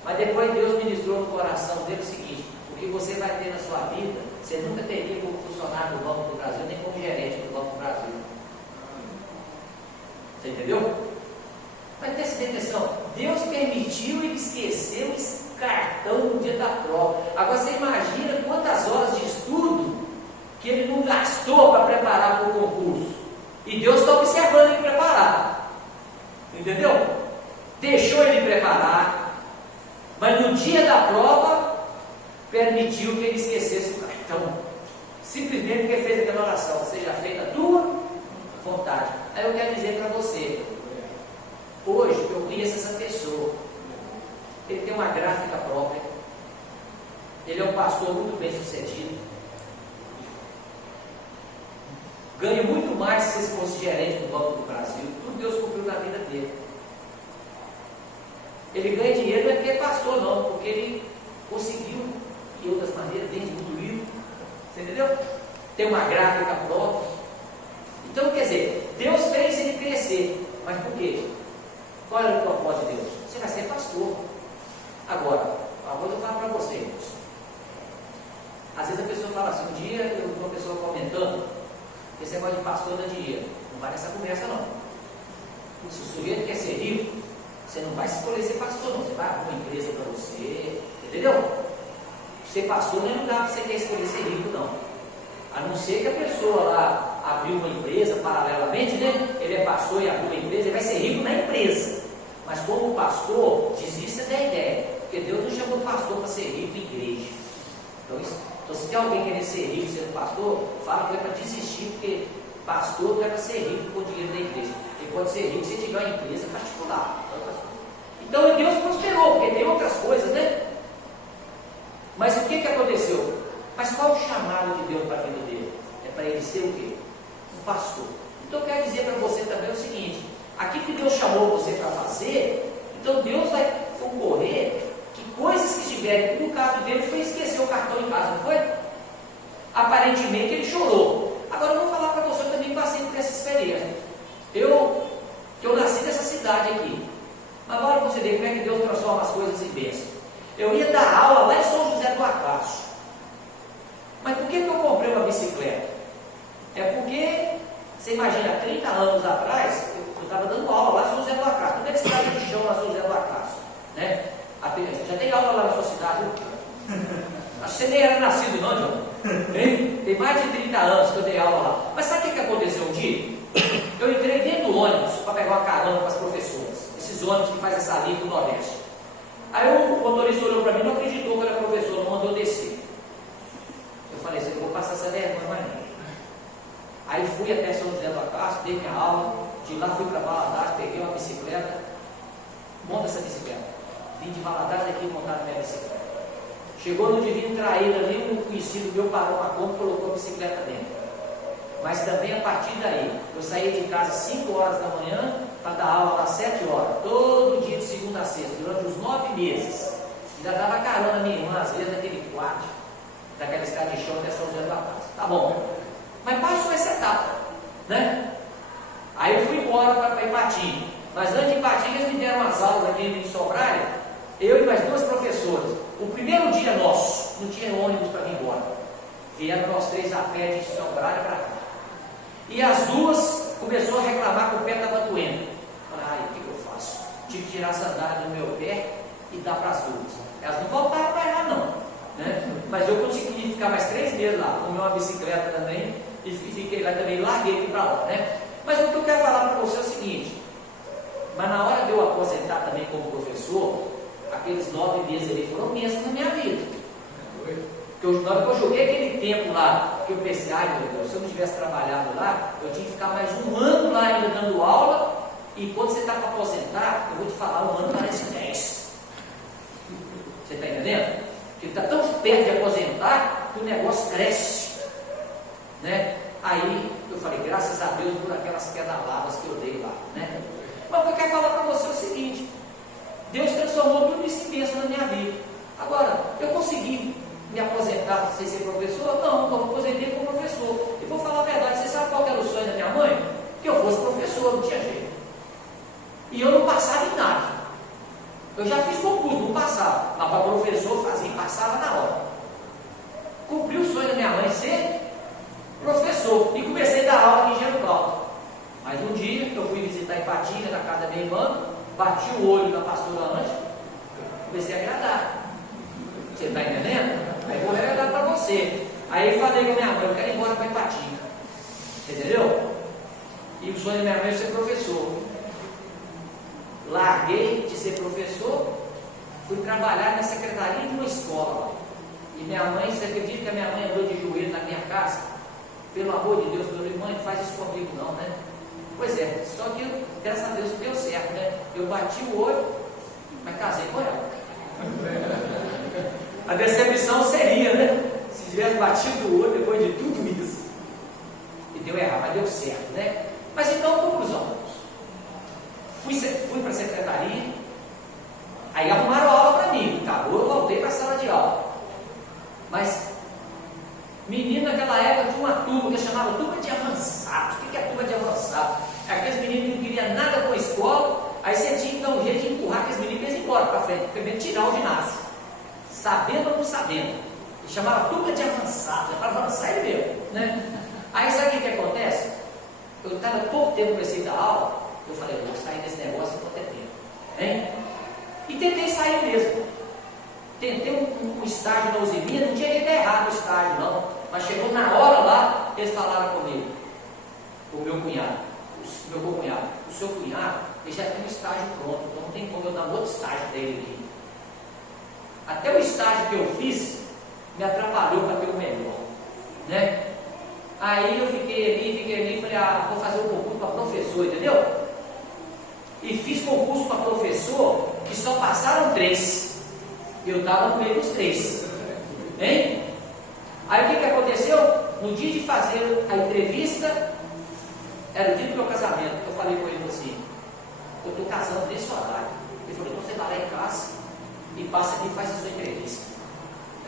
Mas depois Deus ministrou no coração dele o seguinte: o que você vai ter na sua vida, você nunca teria como funcionário do Banco do Brasil, nem como gerente do Banco do Brasil. Você entendeu? Mas preste atenção, Deus permitiu ele esquecer o cartão no dia da prova. Agora você imagina quantas horas de estudo que ele não gastou para preparar para o concurso. E Deus está observando ele preparar. Entendeu? Deixou ele preparar, mas no dia da prova permitiu que ele esquecesse o cartão. Simplesmente porque fez aquela oração: seja feita a tua vontade. Aí eu quero dizer para você, hoje eu conheço essa pessoa, ele tem uma gráfica própria, ele é um pastor muito bem sucedido, ganha muito mais se ele fosse gerente do Banco do Brasil. Tudo Deus cumpriu na vida dele. Ele ganha dinheiro não é porque é pastor, não, porque ele conseguiu, de outras maneiras, vende muito livro. Você entendeu? Tem uma gráfica própria. Então, quer dizer, Deus fez ele crescer. Mas por quê? Qual era o propósito de Deus? Você vai ser pastor. Agora, uma coisa eu falo para você, irmãos. Às vezes a pessoa fala assim: um dia eu vi uma pessoa comentando que esse negócio de pastor dá dinheiro. Não vai nessa conversa, não. Se o sujeito quer ser rico, você não vai escolher ser pastor, não. Você vai abrir uma empresa para você, entendeu? Ser pastor não é lugar para você quer escolher ser rico, não. A não ser que a pessoa lá abriu uma empresa paralelamente, né? Ele é pastor e abriu uma empresa, ele vai ser rico na empresa. Mas como pastor, desista da ideia, porque Deus não chamou pastor para ser rico em igreja. Então se tem alguém querendo ser rico sendo pastor, fala para ele para desistir, porque pastor não é para ser rico com o dinheiro da igreja. Ele pode ser rico se tiver uma empresa particular. Então Deus prosperou, porque tem outras coisas, né? Mas o que aconteceu? Mas qual o chamado de Deus para a vida dele? É para ele ser o quê? Um pastor. Então eu quero dizer para você também o seguinte: aquilo que Deus chamou você para fazer, então Deus vai concorrer que coisas que estiverem, no caso dele foi esquecer o cartão em casa, não foi? Aparentemente ele chorou. Agora eu vou falar para você, eu também passei por essa experiência. Eu nasci nessa cidade aqui. Mas agora você vê como é que Deus transforma as coisas em bênção. Eu ia dar aula lá em São José do Acácio. Mas por que eu comprei uma bicicleta? É porque, você imagina, há 30 anos atrás, eu estava dando aula lá em São José do Acácio. Tudo é cidade de chão lá em São José do Acácio, né? Já tem aula lá na sua cidade? Acho que você nem era nascido, não, João? Tem mais de 30 anos que eu dei aula lá. Mas sabe o que aconteceu um dia? Eu entrei dentro do ônibus para pegar uma carona com as professoras. Esses ônibus que fazem essa linha do Nordeste. Aí o motorista olhou para mim, não acreditou que era professor, não mandou descer. Eu falei assim: eu vou passar essa vergonha, mas não. Aí fui até São José do Acácio, dei minha aula, de lá fui para Valadares, peguei uma bicicleta, monta essa bicicleta. Vim de Valadares aqui montar minha bicicleta. Chegou no Divino Traíra ali, um conhecido meu parou uma compra e colocou a bicicleta dentro. Mas também a partir daí, eu saía de casa às 5 horas da manhã para dar aula às 7 horas, todo dia de segunda a sexta, durante uns 9 meses. Ainda dava carona minha irmã, às vezes, naquele quadro, daquela estrada de chão até São José do Acácio. Tá bom. Mas passou essa etapa, né? Aí eu fui embora para Ipatinga. Mas antes de Ipatinga, eles me deram umas aulas aqui em Sobralha, eu e mais 2 professoras. O primeiro dia nosso, não tinha ônibus para vir embora. Vieram nós 3 a pé de Sobralha para cá. E as 2 começou a reclamar que o pé estava doendo. Falei: ai, o que eu faço? Tive que tirar a sandália do meu pé e dar para as 2. Elas não voltaram para lá, não, né? Mas eu consegui ficar mais 3 meses lá, comi uma bicicleta também e fiquei lá também, larguei aqui para lá, né? Mas o que eu quero falar para você é o seguinte: mas na hora de eu aposentar também como professor, aqueles 9 meses ali foram bênçãos na minha vida. Porque Na hora que eu joguei aquele tempo lá, que eu pensei, ai meu Deus, se eu não tivesse trabalhado lá, eu tinha que ficar mais um ano lá ainda dando aula, e quando você está para aposentar, eu vou te falar, um ano parece 10. Você está entendendo? Porque está tão perto de aposentar que o negócio cresce, né? Aí eu falei, graças a Deus por aquelas pedaladas que eu dei lá, né? Mas o que eu quero falar para você é o seguinte: Deus transformou tudo isso em bênção na minha vida. Agora, eu consegui me aposentar sem ser professor? Não, eu me aposentei como professor. E vou falar a verdade, você sabe qual era o sonho da minha mãe? Que eu fosse professor, não tinha jeito. E eu não passava em nada. Eu já fiz concurso, não passava. Mas para professor fazia, passava na hora. Cumpri o sonho da minha mãe ser professor. E comecei a dar aula aqui em Engenheiro Caldas. Mas um dia eu fui visitar Ipatinga, na casa da minha irmã, bati o olho na pastora Ângela, comecei a agradar. Você está entendendo? Aí vou agradar para você. Aí falei com a minha mãe, eu quero ir embora para Ipatinga. Entendeu? E o sonho da minha mãe é ser professor. Larguei de ser professor, fui trabalhar na secretaria de uma escola. E minha mãe, você acredita que a minha mãe andou de joelho na minha casa? Pelo amor de Deus, meu irmão, não faz isso comigo não, né? Pois é, só que graças a Deus deu certo, né? Eu bati o olho, mas casei com ela. A decepção seria, né? Se tivesse batido o olho depois de tudo isso. E deu errado, mas deu certo, né? Mas então, conclusão. Fui para a secretaria, aí arrumaram aula para mim, acabou, eu voltei para a sala de aula. Mas, menino, naquela época tinha uma turma que chamava turma de avançados. O que é turma de avançados? É aqueles meninos que não queriam nada com a escola, aí você tinha que dar um jeito de empurrar aqueles meninos e eles embora para frente, para tirar o ginásio. Sabendo ou não sabendo. E chamava turma de avançados, é para avançar ele mesmo, né? Aí sabe o que acontece? Eu estava pouco tempo comecei a dar aula. Eu falei, vou sair desse negócio em quanto tempo, hein? E tentei sair mesmo. Tentei um estágio na usininha, não tinha nem ideia errado no estágio, não. Mas chegou na hora lá, eles falaram comigo. O meu cunhado, o seu cunhado, ele já tem um estágio pronto, então não tem como eu dar um outro estágio dele aqui. Até o estágio que eu fiz me atrapalhou para ter o melhor, né? Aí eu fiquei ali, falei, vou fazer um concurso para professor, entendeu? E fiz concurso para professor que só passaram 3. Eu estava no meio dos 3. Hein? Aí o que aconteceu? No dia de fazer a entrevista, era o dia do meu casamento. Eu falei com ele assim: eu estou casando nesse horário. Ele falou: então você vai lá em casa e passa aqui e faz a sua entrevista.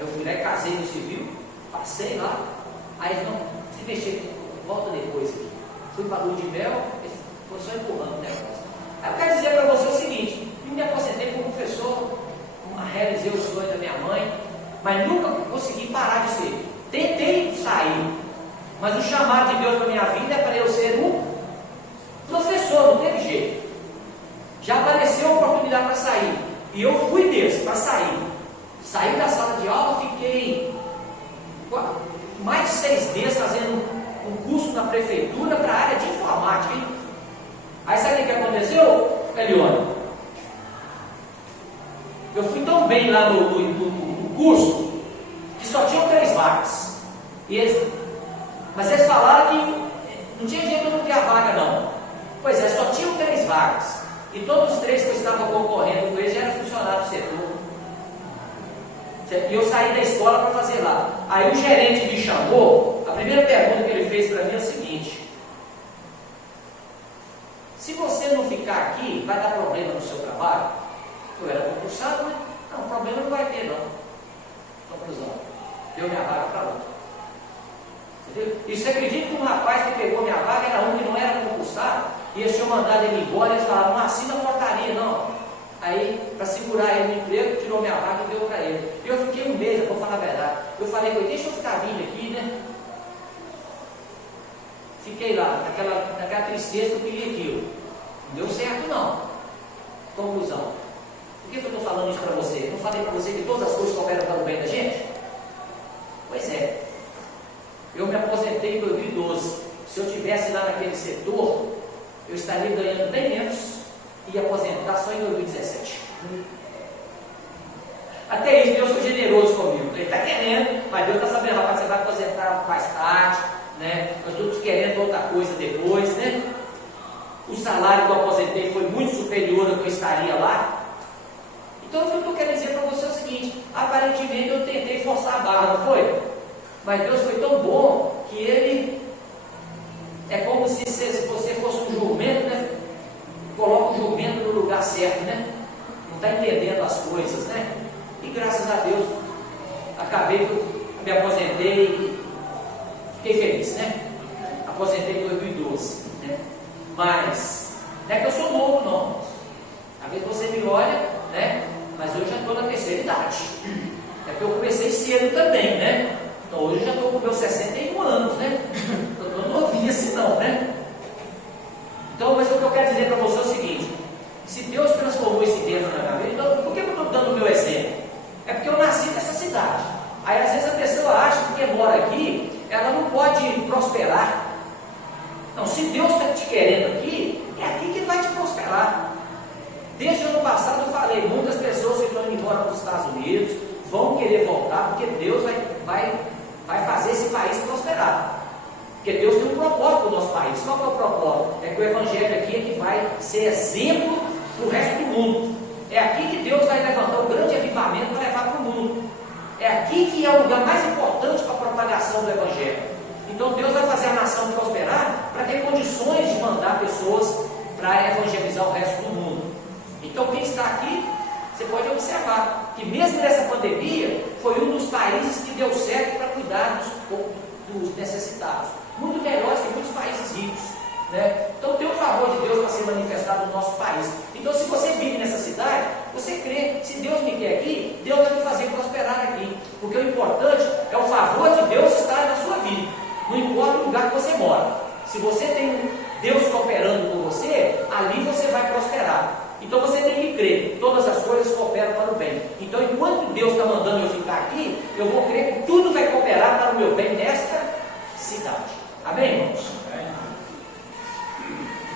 Eu fui lá e casei no civil, passei lá. Aí não, se mexer, volta depois aqui. Fui para a lua de mel, ele foi só empurrando o negócio. Aí eu quero dizer para você o seguinte: eu me aposentei como professor, realizei o sonho da minha mãe, mas nunca consegui parar de ser. Tentei sair, mas o chamado de Deus para minha vida é para eu ser um professor, não teve jeito. Já apareceu a oportunidade para sair, e eu fui mesmo para sair. Saí da sala de aula, fiquei mais de 6 meses fazendo um curso na prefeitura para a área de informática, hein? Aí sabe o que aconteceu, Elione? Eu fui tão bem lá no curso que só tinham 3 vagas. Mas eles falaram que não tinha jeito de não ter a vaga, não. Pois é, só tinham 3 vagas. E todos os 3 que eu estava concorrendo com eles já eram funcionários do setor. E eu saí da escola para fazer lá. Aí o gerente me chamou. A primeira pergunta que ele fez para mim é o seguinte: se você não ficar aqui, vai dar problema no seu trabalho? Eu era concursado, mas não, problema não vai ter, não. Conclusão: deu minha vaga para outro. Entendeu? E você acredita que um rapaz que pegou minha vaga era um que não era concursado, e eles tinham mandado ele embora, e eles falaram: não assina a portaria, não. Aí, para segurar ele no emprego, tirou minha vaga e deu para ele. E eu fiquei um mês, eu vou falar a verdade. Eu falei com ele: deixa eu ficar vindo aqui, né? Fiquei lá, naquela tristeza que eu queria aquilo. Não deu certo, não. Conclusão: por que eu estou falando isso para você? Eu não falei para você que todas as coisas cooperam para o bem da gente? Pois é. Eu me aposentei em 2012. Se eu estivesse lá naquele setor, eu estaria ganhando bem menos e ia aposentar só em 2017. Até isso, Deus foi generoso comigo. Ele está querendo, mas Deus aposentado mais tarde, né? Eu estou querendo outra coisa depois, né? O salário que eu aposentei foi muito superior ao que eu estaria lá. Então o que eu estou querendo dizer para você é o seguinte: aparentemente eu tentei forçar a barra, não foi? Mas Deus foi tão bom que Ele é como se você fosse um jumento, né? Coloca o jumento no lugar certo, né? Não está entendendo as coisas, né? E graças a Deus, me aposentei e fiquei feliz, né? Aposentei em 2012, né? Mas, não é que eu sou novo, não. Às vezes você me olha, né? Mas eu já estou na terceira idade. É porque eu comecei cedo também, né? Então hoje eu já estou com meus 61 anos, né? Eu estou novinho assim não, né? Então, mas o que eu quero dizer para você é o seguinte: se Deus transformou esse bênção na minha vida, então por que eu estou dando o meu exemplo? É porque eu nasci nessa cidade. Aí às vezes a pessoa acha que porque mora aqui, ela não pode prosperar. Não, se Deus está te querendo aqui, é aqui que Ele vai te prosperar. Desde o ano passado eu falei, muitas pessoas que estão indo embora para os Estados Unidos vão querer voltar, porque Deus vai fazer esse país prosperar. Porque Deus tem um propósito para o nosso país. Qual que é o propósito? É que o Evangelho aqui é que vai ser exemplo para o resto do mundo. É aqui que Deus vai levantar um grande avivamento para levar para o mundo. É aqui que é o lugar mais importante para a propagação do Evangelho. Então Deus vai fazer a nação prosperar para ter condições de mandar pessoas para evangelizar o resto do mundo. Então quem está aqui, você pode observar que mesmo nessa pandemia, foi um dos países que deu certo para cuidar dos necessitados. Muito melhores que muitos países ricos, né? Então tem o favor de Deus para ser manifestado no nosso país. Então se você vive nessa cidade, você crê, se Deus me quer aqui, Deus vai me fazer prosperar aqui. Porque o importante é o favor de Deus estar na sua vida. Não importa o lugar que você mora. Se você tem Deus cooperando com você, ali você vai prosperar. Então você tem que crer, todas as coisas cooperam para o bem. Então enquanto Deus está mandando eu ficar aqui, eu vou crer que tudo vai cooperar para o meu bem nesta cidade. Amém, irmãos?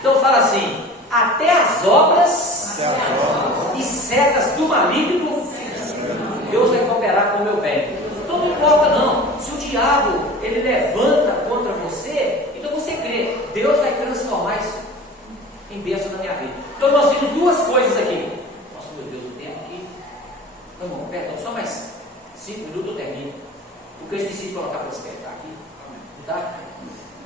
Então fala assim: até as obras e setas do maligno, Deus vai cooperar com o meu bem. Então não importa não, se o diabo ele levanta contra você, então você crê, Deus vai transformar isso em bênção na minha vida. Então nós temos duas coisas aqui. Nossa, meu Deus, o tempo aqui. Vamos, perdão, só mais 5 minutos eu termino. Porque eu esqueci de colocar para despertar aqui. Tá?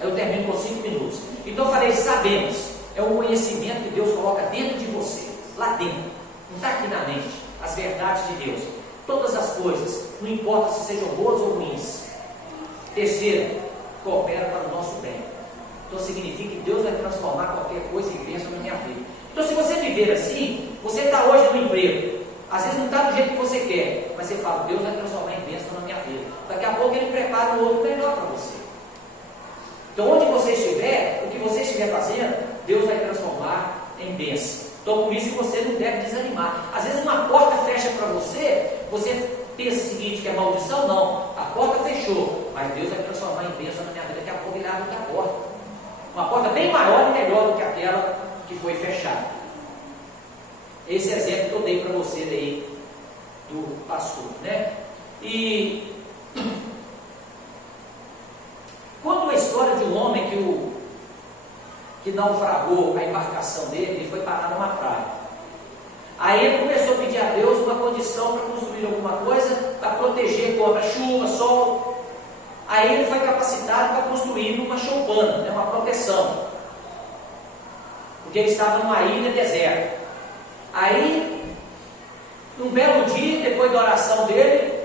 Eu termino com 5 minutos. Então eu falei, sabemos. É um conhecimento que Deus coloca dentro de você. Lá dentro. Não está aqui na mente. As verdades de Deus. Todas as coisas. Não importa se sejam boas ou ruins. Terceiro, coopera para o nosso bem. Então significa que Deus vai transformar qualquer coisa em bênção na minha vida. Então se você viver assim, você está hoje no emprego, às vezes não está do jeito que você quer, mas você fala, Deus vai transformar em bênção na minha vida. Daqui a pouco Ele prepara um outro melhor para você. Então onde você estiver, o que você estiver fazendo, Deus vai transformar em bênção. Então por isso que você não deve desanimar. Às vezes uma porta fecha para você, você pensa o seguinte, que é maldição, não. A porta fechou, mas Deus vai transformar em bênção na minha vida. Daqui a pouco Ele abre outra porta. Uma porta bem maior e melhor do que aquela que foi fechada. Esse exemplo que eu dei para você aí, do pastor, né? E conta a história de um homem que naufragou a embarcação dele, ele foi parar numa praia. Aí ele começou a pedir a Deus uma condição para construir alguma coisa, para proteger contra chuva, sol. Aí ele foi capacitado para construir uma choupana, né, uma proteção. Porque ele estava numa ilha deserta. Aí, num belo dia, depois da oração dele,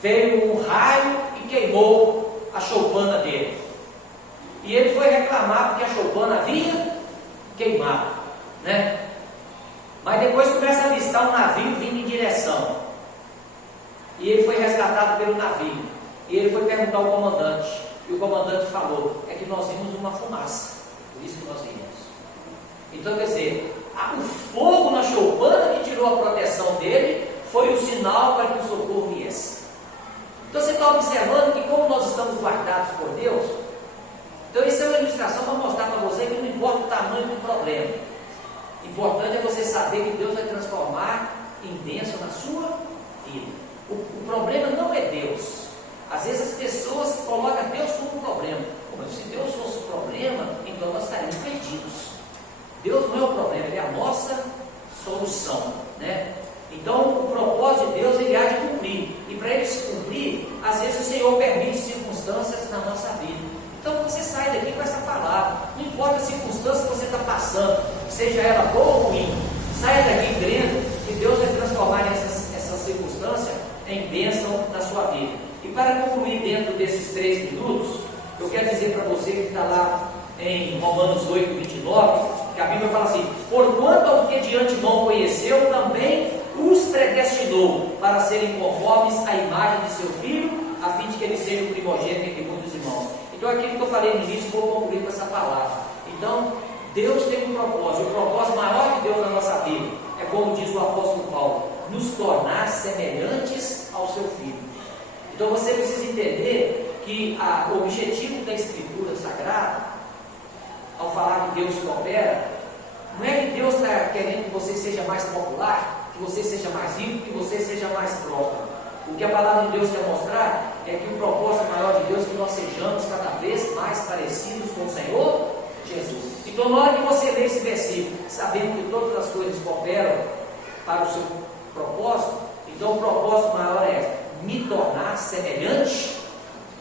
veio um raio e queimou a choupana dele. E ele foi reclamar porque a choupana havia queimado, né? Mas depois começa a avistar um navio vindo em direção. E ele foi resgatado pelo navio. E ele foi perguntar ao comandante. E o comandante falou, é que nós vimos uma fumaça. Por isso que nós vimos. Então quer dizer, o fogo na choupana que tirou a proteção dele foi o sinal para que o socorro viesse. Então você está observando que como nós estamos guardados por Deus. Então isso é uma ilustração para mostrar para você que não importa o tamanho do problema. Importante é você saber que Deus vai transformar em bênção na sua vida. O problema não é Deus. Às Às vezes as pessoas colocam Deus como problema. Mas se Deus fosse o problema, então nós estaríamos perdidos. Deus não é o problema, Ele é a nossa solução, né? Então o propósito de Deus Ele há de cumprir. E para Ele se cumprir, às vezes o Senhor permite circunstâncias na nossa vida. Então você sai daqui com essa palavra. Não importa a circunstância que você está passando, seja ela boa ou ruim, saia daqui crendo que Deus vai transformar essas circunstâncias em bênção na sua vida. E para concluir dentro desses 3 minutos, eu quero dizer para você que está lá em Romanos 8, 29, que a Bíblia fala assim: porquanto ao que de antemão conheceu, também os predestinou para serem conformes à imagem de seu Filho, a fim de que ele seja o primogênito entre muitos irmãos. Então aquilo que eu falei no início, vou concluir com essa palavra. Então, Deus tem um propósito, o propósito maior de Deus na nossa vida, é como diz o apóstolo Paulo, nos tornar semelhantes ao seu Filho. Então você precisa entender que o objetivo da Escritura Sagrada, ao falar que Deus coopera, não é que Deus está querendo que você seja mais popular, que você seja mais rico, que você seja mais próspero. O que a palavra de Deus quer mostrar é que o propósito maior de Deus é que nós sejamos cada vez mais parecidos com o Senhor Jesus. Então, na hora que você lê esse versículo, sabendo que todas as coisas cooperam para o seu propósito, então o propósito maior é me tornar semelhante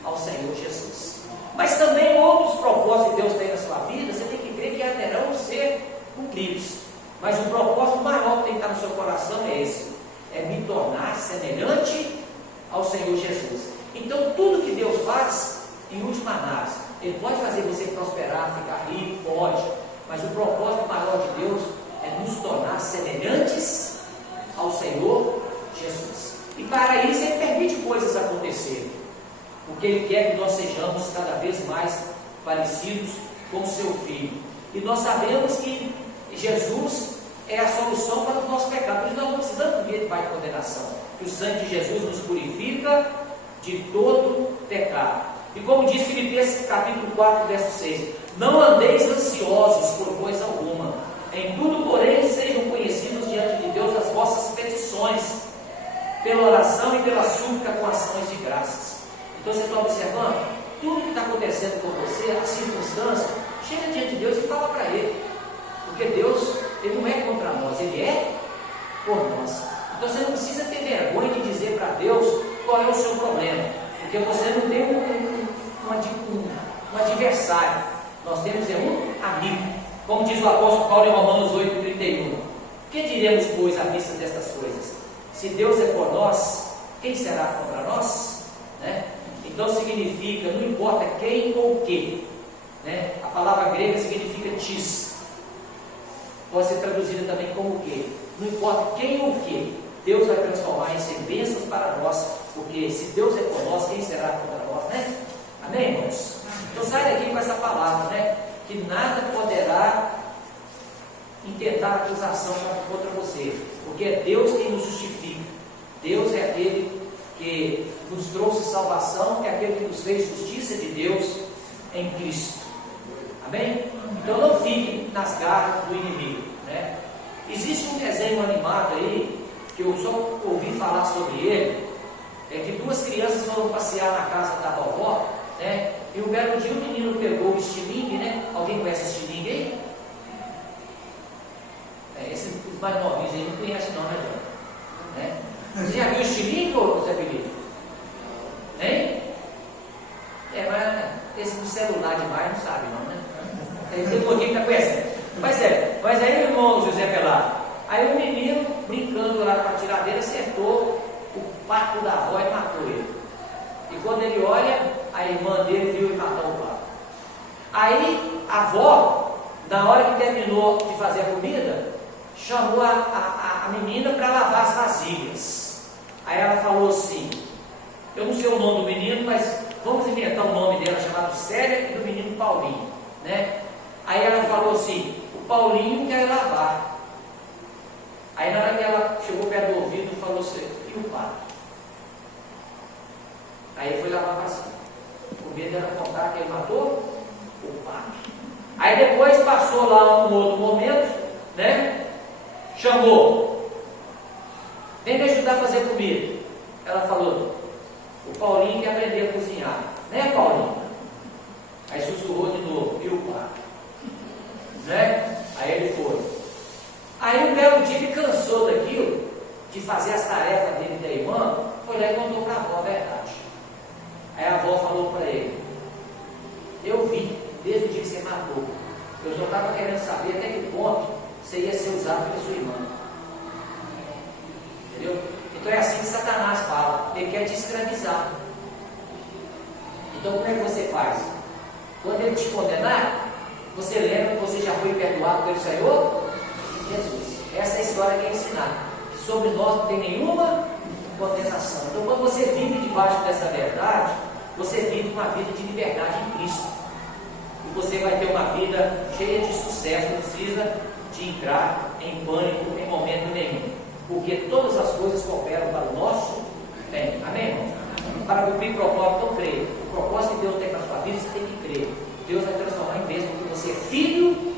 ao Senhor Jesus. Mas também outros propósitos que Deus tem na sua vida, você tem que ver que haverão de ser cumpridos. Mas o propósito maior que tem que estar no seu coração é esse: é me tornar semelhante ao Senhor Jesus. Então tudo que Deus faz, em última análise, Ele pode fazer você prosperar, ficar rico, pode, mas o propósito maior de Deus é nos tornar semelhantes ao Senhor Jesus. E para isso Ele permite coisas acontecerem, porque Ele quer que nós sejamos cada vez mais parecidos com o seu Filho. E nós sabemos que Jesus é a solução para os nossos pecados. Por isso nós não precisamos vir de pai de condenação, que o sangue de Jesus nos purifica de todo pecado. E como diz Filipenses capítulo 4, verso 6: não andeis ansiosos por coisa alguma, em tudo porém sejam conhecidos diante de Deus as vossas petições, pela oração e pela súplica com ações de graças. Então você está observando tudo que está acontecendo com você, a circunstância, chega diante de Deus e fala para Ele, porque Deus, Ele não é contra nós, Ele é por nós. Então você não precisa ter vergonha de dizer para Deus qual é o seu problema, porque você não tem um adversário, nós temos um amigo, como diz o apóstolo Paulo em Romanos 8, 31. Que diremos, pois, à vista destas coisas? Se Deus é por nós, quem será contra nós? Né? Então significa, não importa quem ou o que, né? A palavra grega significa tis, pode ser traduzida também como o que. Não importa quem ou o que, Deus vai transformar em bênçãos para nós, porque se Deus é por nós, quem será contra nós, né? Amém, irmãos? Então sai daqui com essa palavra, né? Que nada poderá intentar acusação contra você, porque é Deus quem nos justifica. Deus é aquele que nos trouxe salvação, é aquele que nos fez justiça de Deus em Cristo. Amém? Então não fique nas garras do inimigo, né? Existe um desenho animado aí, que eu só ouvi falar sobre ele, é que 2 crianças foram passear na casa da vovó, né? E um belo dia o menino pegou o estilingue, né? Alguém conhece o estilingue aí? Esses mais novinhos aí não conhecem não, né? Você já viu o estilingue, ou Zé Felipe? Hein? Mas esse do celular demais não sabe não, né? Tem um pouquinho que está conhecendo. Mas aí o irmão José Pelado, aí o menino brincando lá com a tiradeira acertou o pato da avó e matou ele. E quando ele olha, a irmã dele viu e matou o pato. Aí a avó, na hora que terminou de fazer a comida, chamou a menina para lavar as vasilhas. Aí ela falou assim, eu não sei o nome do menino, mas vamos inventar o nome dela, chamado Célia, e do menino Paulinho, né? Aí ela falou assim, o Paulinho quer lavar. Aí na hora que ela chegou perto do ouvido, falou assim, e o pato? Aí foi lavar a vasilha. O medo era contar que ele matou o pato. Aí depois passou lá um outro momento, né? Chamou, vem me ajudar a fazer comida. Ela falou, o Paulinho quer aprender a cozinhar. Né, Paulinho? Aí sussurrou de novo, e o pai? Né? Aí ele foi. Aí um belo dia ele cansou daquilo, de fazer as tarefas dele e da irmã, foi lá e contou para a avó a verdade. Aí a avó falou para ele: eu vi, desde o dia que você matou, eu só estava querendo saber até que ponto você ia ser usado pela sua irmã. Entendeu? Então é assim que Satanás fala, ele quer te escravizar. Então como é que você faz? Quando ele te condenar, você lembra que você já foi perdoado pelo Senhor? Jesus. Essa é a história que quer ensinar. Que sobre nós não tem nenhuma condenação. Então quando você vive debaixo dessa verdade, você vive uma vida de liberdade em Cristo. E você vai ter uma vida cheia de sucesso, não precisa de entrar em pânico em momento nenhum. Porque todas as coisas cooperam para o nosso bem. Amém, irmão? Para cumprir o propósito, então creio. O propósito que Deus tem para a sua vida, você tem que crer. Deus vai transformar em bênção, porque você é filho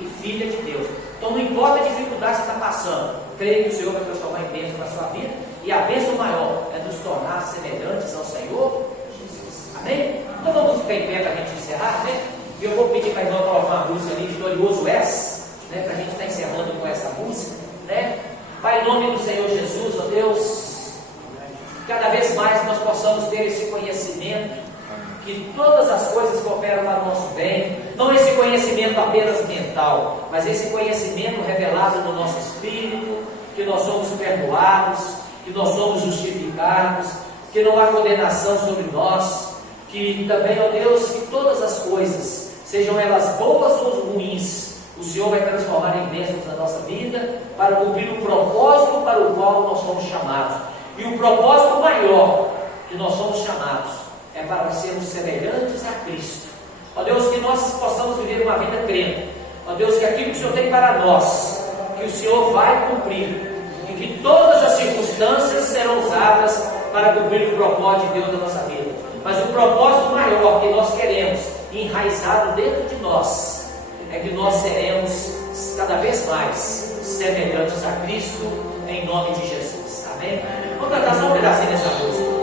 e filha de Deus. Então não importa a dificuldade que você está passando, creio que o Senhor vai transformar em bênção na sua vida. E a bênção maior é nos tornar semelhantes ao Senhor Jesus. Amém? Então vamos ficar em pé para a gente encerrar, né? E eu vou pedir para a irmã colocar uma música ali, Vitorioso És, né? Para a gente estar encerrando com essa música, né? Pai, em nome do Senhor Jesus, ó Deus, cada vez mais nós possamos ter esse conhecimento, que todas as coisas cooperam para o nosso bem, não esse conhecimento apenas mental, mas esse conhecimento revelado no nosso espírito, que nós somos perdoados, que nós somos justificados, que não há condenação sobre nós, que também, ó Deus, que todas as coisas, sejam elas boas ou ruins, o Senhor vai transformar em bênçãos na nossa vida, para cumprir o propósito para o qual nós somos chamados. E o propósito maior que nós somos chamados é para sermos semelhantes a Cristo. Ó Deus, que nós possamos viver uma vida crendo. Ó Deus, que aquilo que o Senhor tem para nós, que o Senhor vai cumprir, e que todas as circunstâncias serão usadas para cumprir o propósito de Deus na nossa vida. Mas o propósito maior que nós queremos, enraizado dentro de nós, é que nós seremos cada vez mais semelhantes a Cristo, em nome de Jesus. Amém? Vamos cantar só um pedacinho dessa música.